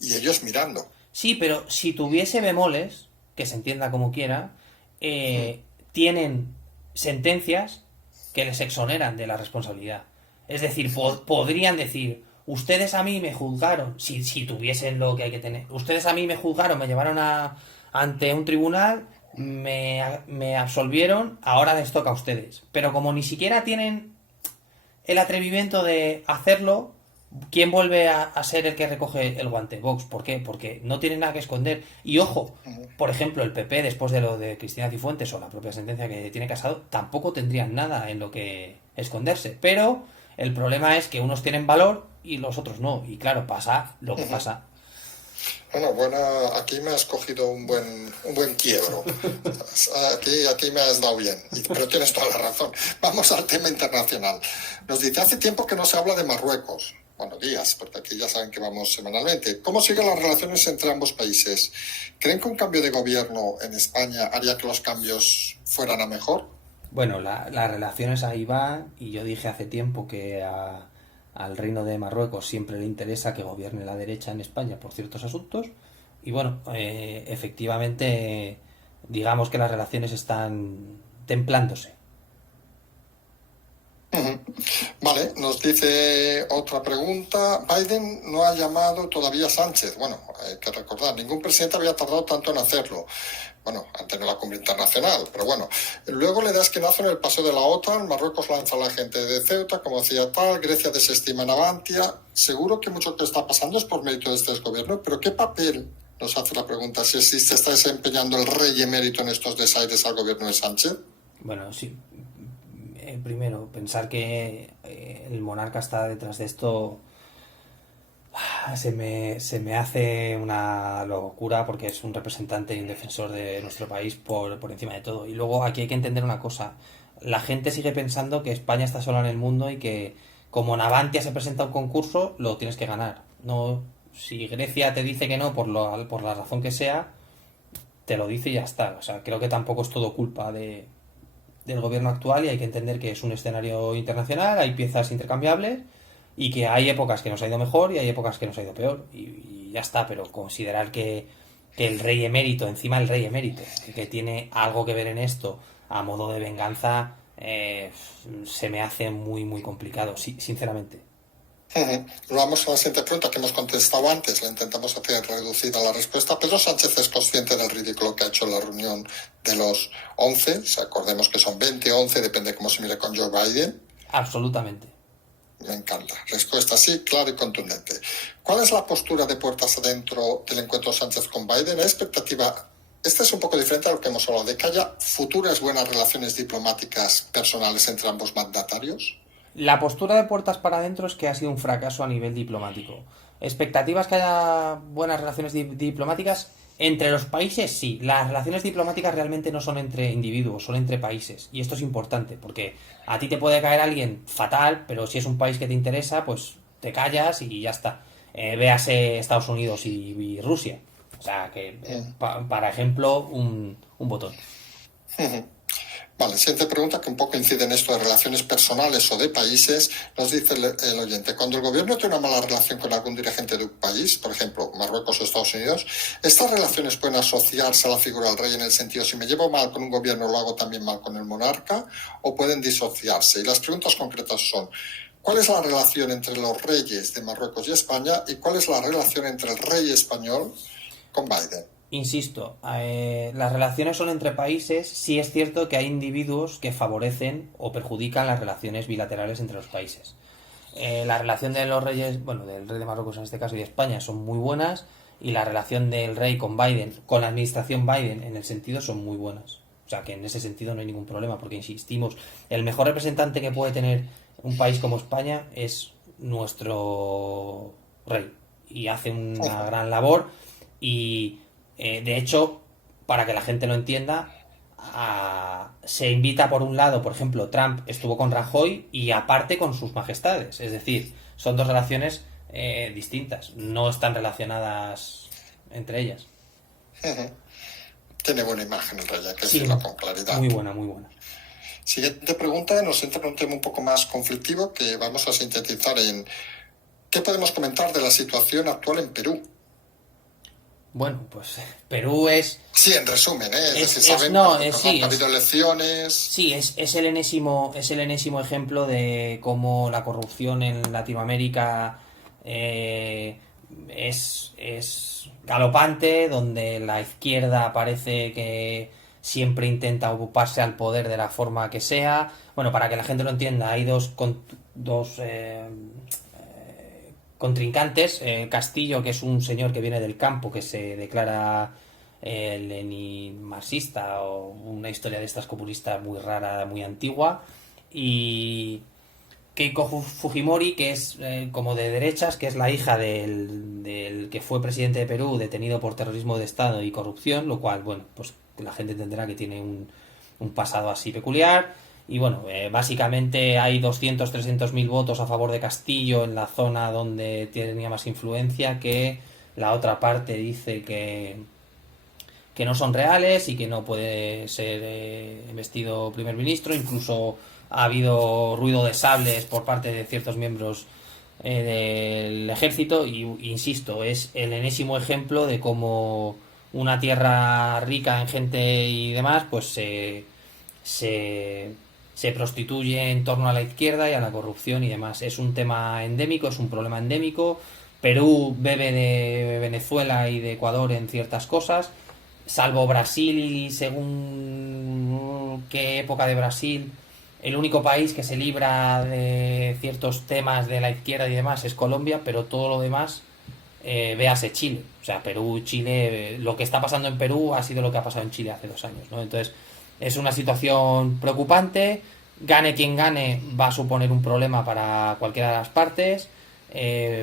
y ellos mirando. Sí, pero si tuviese bemoles, que se entienda como quiera, tienen sentencias que les exoneran de la responsabilidad. Es decir, podrían decir, ustedes a mí me juzgaron, si tuviesen lo que hay que tener, ustedes a mí me juzgaron, me llevaron ante un tribunal, me absolvieron, ahora les toca a ustedes. Pero como ni siquiera tienen el atrevimiento de hacerlo, ¿quién vuelve a ser el que recoge el guante? Vox. ¿Por qué? Porque no tienen nada que esconder. Y ojo, por ejemplo, el PP, después de lo de Cristina Cifuentes o la propia sentencia que tiene Casado, tampoco tendrían nada en lo que esconderse. Pero el problema es que unos tienen valor y los otros no. Y claro, pasa lo que pasa. Bueno, aquí me has cogido un buen quiebro. Aquí me has dado bien, pero tienes toda la razón. Vamos al tema internacional. Nos dice, hace tiempo que no se habla de Marruecos. Bueno, días, porque aquí ya saben que vamos semanalmente. ¿Cómo siguen las relaciones entre ambos países? ¿Creen que un cambio de gobierno en España haría que los cambios fueran a mejor? Bueno, las relaciones ahí va y yo dije hace tiempo que al Reino de Marruecos siempre le interesa que gobierne la derecha en España por ciertos asuntos y bueno, efectivamente digamos que las relaciones están templándose. Vale, nos dice otra pregunta. Biden no ha llamado todavía a Sánchez. Bueno, hay que recordar, ningún presidente había tardado tanto en hacerlo. Bueno, ante la cumbre internacional, pero bueno. Luego le da esquinazo en el paso de la OTAN, Marruecos lanza a la gente de Ceuta, como decía tal, Grecia desestima Navantia. Seguro que mucho que está pasando es por mérito de este gobierno, pero ¿qué papel, nos hace la pregunta, si se está desempeñando el rey emérito en estos desaires al gobierno de Sánchez? Bueno, sí. Primero, pensar que el monarca está detrás de esto se me hace una locura porque es un representante y un defensor de nuestro país por encima de todo. Y luego aquí hay que entender una cosa. La gente sigue pensando que España está sola en el mundo y que como Navantia se presenta a un concurso, lo tienes que ganar. No, si Grecia te dice que no por la razón que sea, te lo dice y ya está. O sea, creo que tampoco es todo culpa del gobierno actual y hay que entender que es un escenario internacional, hay piezas intercambiables y que hay épocas que nos ha ido mejor y hay épocas que nos ha ido peor y ya está, pero considerar que el rey emérito, encima el rey emérito, que tiene algo que ver en esto a modo de venganza, se me hace muy muy complicado, sí, sinceramente. Ujú. Vamos a la siguiente pregunta que hemos contestado antes, la intentamos hacer reducida la respuesta. ¿Pedro Sánchez es consciente del ridículo que ha hecho en la reunión de los 11? O sea, acordemos que son 20 o 11, depende cómo se mire con Joe Biden. Absolutamente. Me encanta. Respuesta sí, clara y contundente. ¿Cuál es la postura de puertas adentro del encuentro Sánchez con Biden? La expectativa. Esta es un poco diferente a lo que hemos hablado, de que haya futuras buenas relaciones diplomáticas personales entre ambos mandatarios. La postura de puertas para adentro es que ha sido un fracaso a nivel diplomático. ¿Expectativas que haya buenas relaciones diplomáticas? Entre los países, sí. Las relaciones diplomáticas realmente no son entre individuos, son entre países. Y esto es importante, porque a ti te puede caer alguien fatal, pero si es un país que te interesa, pues te callas y ya está. Véase Estados Unidos y Rusia. O sea, que para ejemplo, un botón. Vale, siguiente pregunta que un poco incide en esto de relaciones personales o de países. Nos dice el oyente, cuando el gobierno tiene una mala relación con algún dirigente de un país, por ejemplo, Marruecos o Estados Unidos, ¿estas relaciones pueden asociarse a la figura del rey en el sentido, si me llevo mal con un gobierno, lo hago también mal con el monarca, o pueden disociarse? Y las preguntas concretas son, ¿cuál es la relación entre los reyes de Marruecos y España y cuál es la relación entre el rey español con Biden? Insisto, las relaciones son entre países, sí es cierto que hay individuos que favorecen o perjudican las relaciones bilaterales entre los países. La relación de los reyes, bueno, del rey de Marruecos en este caso y de España son muy buenas y la relación del rey con Biden, con la administración Biden en el sentido son muy buenas. O sea que en ese sentido no hay ningún problema porque insistimos, el mejor representante que puede tener un país como España es nuestro rey y hace una gran labor y de hecho, para que la gente lo entienda, se invita por un lado, por ejemplo, Trump estuvo con Rajoy y aparte con sus majestades. Es decir, son dos relaciones distintas, no están relacionadas entre ellas. Tiene buena imagen el rey, hay que Sí, decirlo con claridad. muy buena, muy buena. Siguiente pregunta, nos entra en un tema un poco más conflictivo que vamos a sintetizar en ¿qué podemos comentar de la situación actual en Perú? Bueno, pues Perú es... Sí, en resumen, ¿eh? Es, decir, es- saben no, que es, no sí, ha habido elecciones. sí, es el enésimo ejemplo de cómo la corrupción en Latinoamérica es galopante, donde la izquierda parece que siempre intenta ocuparse al poder de la forma que sea. Bueno, para que la gente lo entienda, hay dos contrincantes. Castillo, que es un señor que viene del campo, que se declara lenin marxista o una historia de estas comunistas muy rara, muy antigua. Y Keiko Fujimori, que es como de derechas, que es la hija del que fue presidente de Perú, detenido por terrorismo de Estado y corrupción, lo cual, bueno, pues la gente entenderá que tiene un pasado así peculiar. Y bueno, básicamente hay 300 mil votos a favor de Castillo en la zona donde tenía más influencia, que la otra parte dice que no son reales y que no puede ser investido primer ministro. Incluso ha habido ruido de sables por parte de ciertos miembros del ejército y insisto, es el enésimo ejemplo de cómo una tierra rica en gente y demás pues se, se prostituye en torno a la izquierda y a la corrupción y demás. Es un tema endémico, es un problema endémico. Perú bebe de Venezuela y de Ecuador en ciertas cosas, salvo Brasil, según qué época de Brasil, el único país que se libra de ciertos temas de la izquierda y demás es Colombia, pero todo lo demás, véase Chile. O sea, Perú, Chile, lo que está pasando en Perú ha sido lo que ha pasado en Chile hace 2 años, ¿no? Entonces, Es una situación preocupante. Gane quien gane, va a suponer un problema para cualquiera de las partes.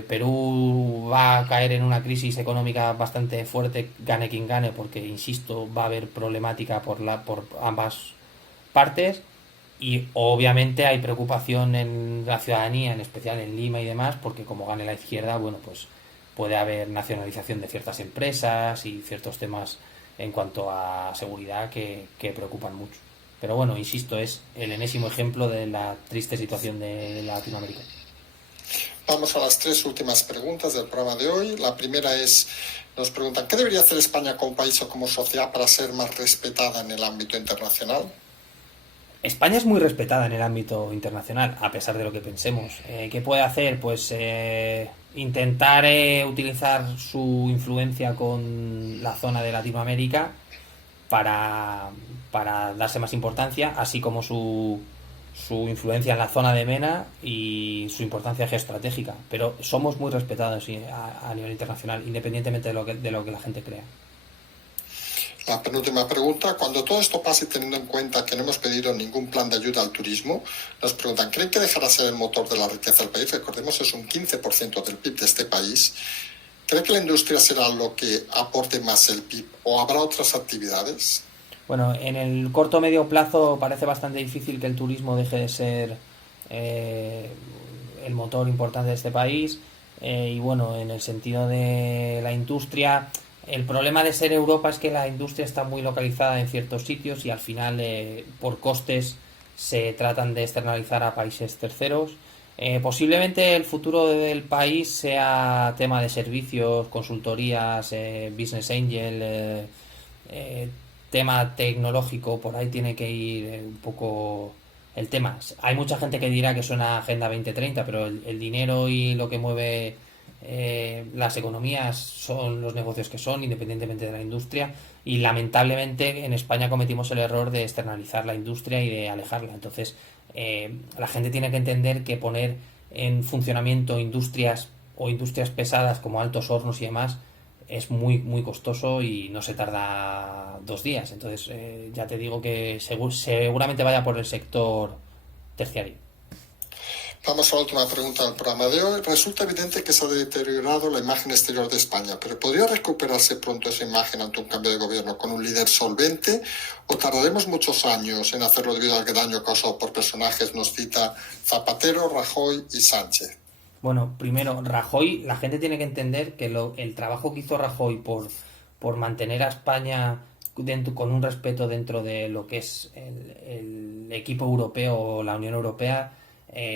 Perú va a caer en una crisis económica bastante fuerte, gane quien gane, porque, insisto, va a haber problemática por ambas partes. Y obviamente hay preocupación en la ciudadanía, en especial en Lima y demás, porque como gane la izquierda, bueno, pues puede haber nacionalización de ciertas empresas y ciertos temas en cuanto a seguridad que preocupan mucho. Pero bueno, insisto, es el enésimo ejemplo de la triste situación de Latinoamérica. Vamos a las tres últimas preguntas del programa de hoy. La primera es, nos preguntan, ¿qué debería hacer España como país o como sociedad para ser más respetada en el ámbito internacional? España es muy respetada en el ámbito internacional, a pesar de lo que pensemos. ¿Qué puede hacer? Pues intentar utilizar su influencia con la zona de Latinoamérica para, para darse más importancia, así como su influencia en la zona de MENA y su importancia geoestratégica. Pero somos muy respetados a nivel internacional, independientemente de lo que la gente crea. La penúltima pregunta, cuando todo esto pase teniendo en cuenta que no hemos pedido ningún plan de ayuda al turismo, nos preguntan, ¿creen que dejará ser el motor de la riqueza del país? Recordemos, es un 15% del PIB de este país. ¿Cree que la industria será lo que aporte más el PIB o habrá otras actividades? Bueno, en el corto o medio plazo parece bastante difícil que el turismo deje de ser eh, el motor importante de este país. Y bueno, en el sentido de la industria, el problema de ser Europa es que la industria está muy localizada en ciertos sitios y al final, por costes, se tratan de externalizar a países terceros. Posiblemente el futuro del país sea tema de servicios, consultorías, business angel, eh, tema tecnológico, por ahí tiene que ir un poco el tema. Hay mucha gente que dirá que suena Agenda 2030, pero el dinero y lo que mueve las economías son los negocios que son, independientemente de la industria. Y lamentablemente en España cometimos el error de externalizar la industria y de alejarla. Entonces, la gente tiene que entender que poner en funcionamiento industrias o industrias pesadas como altos hornos y demás es muy costoso y no se tarda 2 días. Entonces, ya te digo que seguramente vaya por el sector terciario. Vamos a la última pregunta del programa de hoy. Resulta evidente que se ha deteriorado la imagen exterior de España, pero ¿podría recuperarse pronto esa imagen ante un cambio de gobierno con un líder solvente o tardaremos muchos años en hacerlo debido al daño causado por personajes, nos cita Zapatero, Rajoy y Sánchez? Bueno, primero, Rajoy, la gente tiene que entender que el trabajo que hizo Rajoy por mantener a España con un respeto dentro de lo que es el equipo europeo o la Unión Europea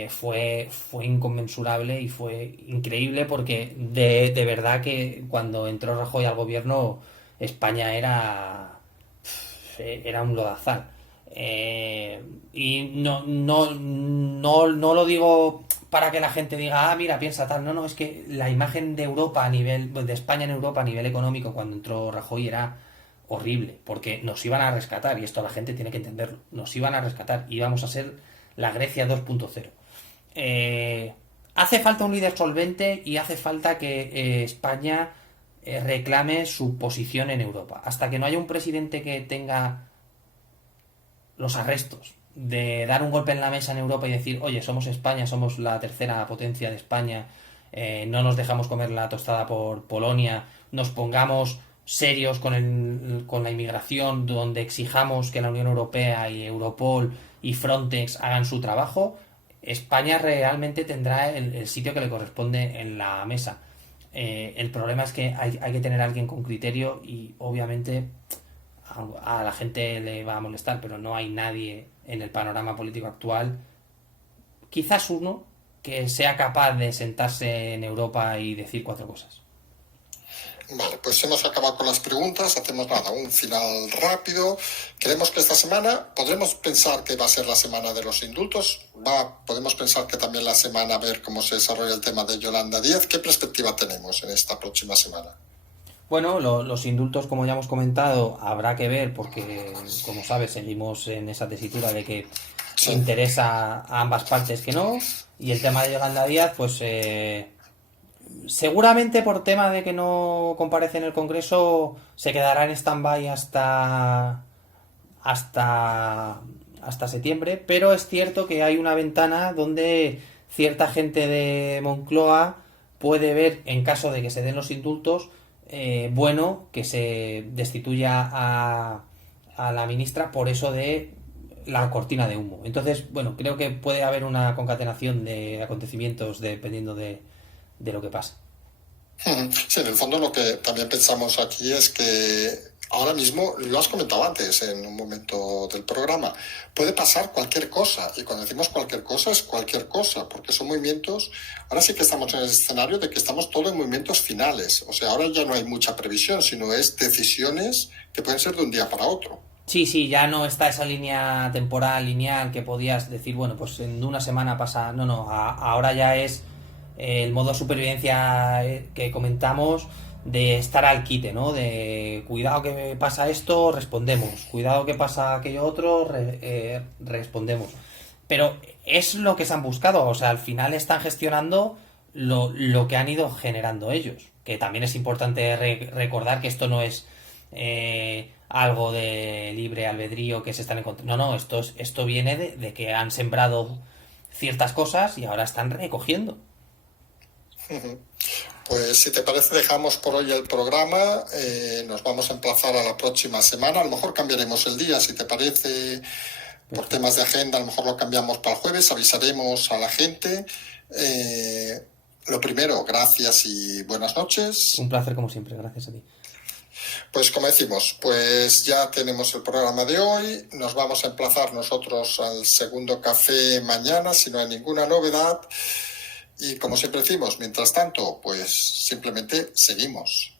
fue inconmensurable y fue increíble porque de verdad que cuando entró Rajoy al gobierno España era un lodazal. Y no lo digo para que la gente diga, ah, mira, piensa tal. No, no, es que la imagen de Europa a nivel, de España en Europa a nivel económico cuando entró Rajoy era horrible, porque nos iban a rescatar, y esto la gente tiene que entenderlo, nos iban a rescatar, íbamos a ser la Grecia 2.0. Hace falta un líder solvente y hace falta que España reclame su posición en Europa. Hasta que no haya un presidente que tenga los arrestos de dar un golpe en la mesa en Europa y decir, oye, somos España, somos la tercera potencia de España, no nos dejamos comer la tostada por Polonia, nos pongamos serios con la inmigración, donde exijamos que la Unión Europea y Europol y Frontex hagan su trabajo, España realmente tendrá el sitio que le corresponde en la mesa. El problema es que hay que tener a alguien con criterio y obviamente a la gente le va a molestar, pero no hay nadie en el panorama político actual, quizás uno, que sea capaz de sentarse en Europa y decir cuatro cosas. Vale, pues hemos acabado con las preguntas, hacemos nada, un final rápido. Creemos que esta semana podremos pensar que va a ser la semana de los indultos, podemos pensar que también la semana a ver cómo se desarrolla el tema de Yolanda Díaz. ¿Qué perspectiva tenemos en esta próxima semana? Bueno, los indultos, como ya hemos comentado, habrá que ver porque, como sabes, seguimos en esa tesitura de que Sí. interesa a ambas partes que no. Y el tema de Yolanda Díaz, pues seguramente por tema de que no comparece en el Congreso se quedará en stand-by hasta septiembre, pero es cierto que hay una ventana donde cierta gente de Moncloa puede ver, en caso de que se den los indultos, bueno que se destituya a la ministra por eso de la cortina de humo. Entonces, bueno, creo que puede haber una concatenación de acontecimientos dependiendo de lo que pase. Sí, en el fondo lo que también pensamos aquí es que ahora mismo, lo has comentado antes en un momento del programa, puede pasar cualquier cosa. Y cuando decimos cualquier cosa es cualquier cosa, porque son movimientos, ahora sí que estamos en el escenario de que estamos todos en movimientos finales. O sea, ahora ya no hay mucha previsión, sino es decisiones que pueden ser de un día para otro. Sí, sí, ya no está esa línea temporal lineal que podías decir, bueno, pues en una semana pasa. No, no, ahora ya es el modo supervivencia que comentamos de estar al quite, ¿no? De cuidado que pasa esto, respondemos. Cuidado que pasa aquello otro, respondemos. Pero es lo que se han buscado, o sea, al final están gestionando lo que han ido generando ellos. Que también es importante recordar que esto no es algo de libre albedrío que se están encontrando. No, no, esto viene de que han sembrado ciertas cosas y ahora están recogiendo. Ujú. Pues si te parece dejamos por hoy el programa, nos vamos a emplazar a la próxima semana, a lo mejor cambiaremos el día, si te parece, por Perfecto. temas de agenda, a lo mejor lo cambiamos para el jueves, avisaremos a la gente. Eh, lo primero, gracias y buenas noches. Un placer como siempre, gracias a ti. Pues como decimos, pues ya tenemos el programa de hoy, nos vamos a emplazar nosotros al segundo café mañana, si no hay ninguna novedad. Y como siempre decimos, mientras tanto, pues simplemente seguimos.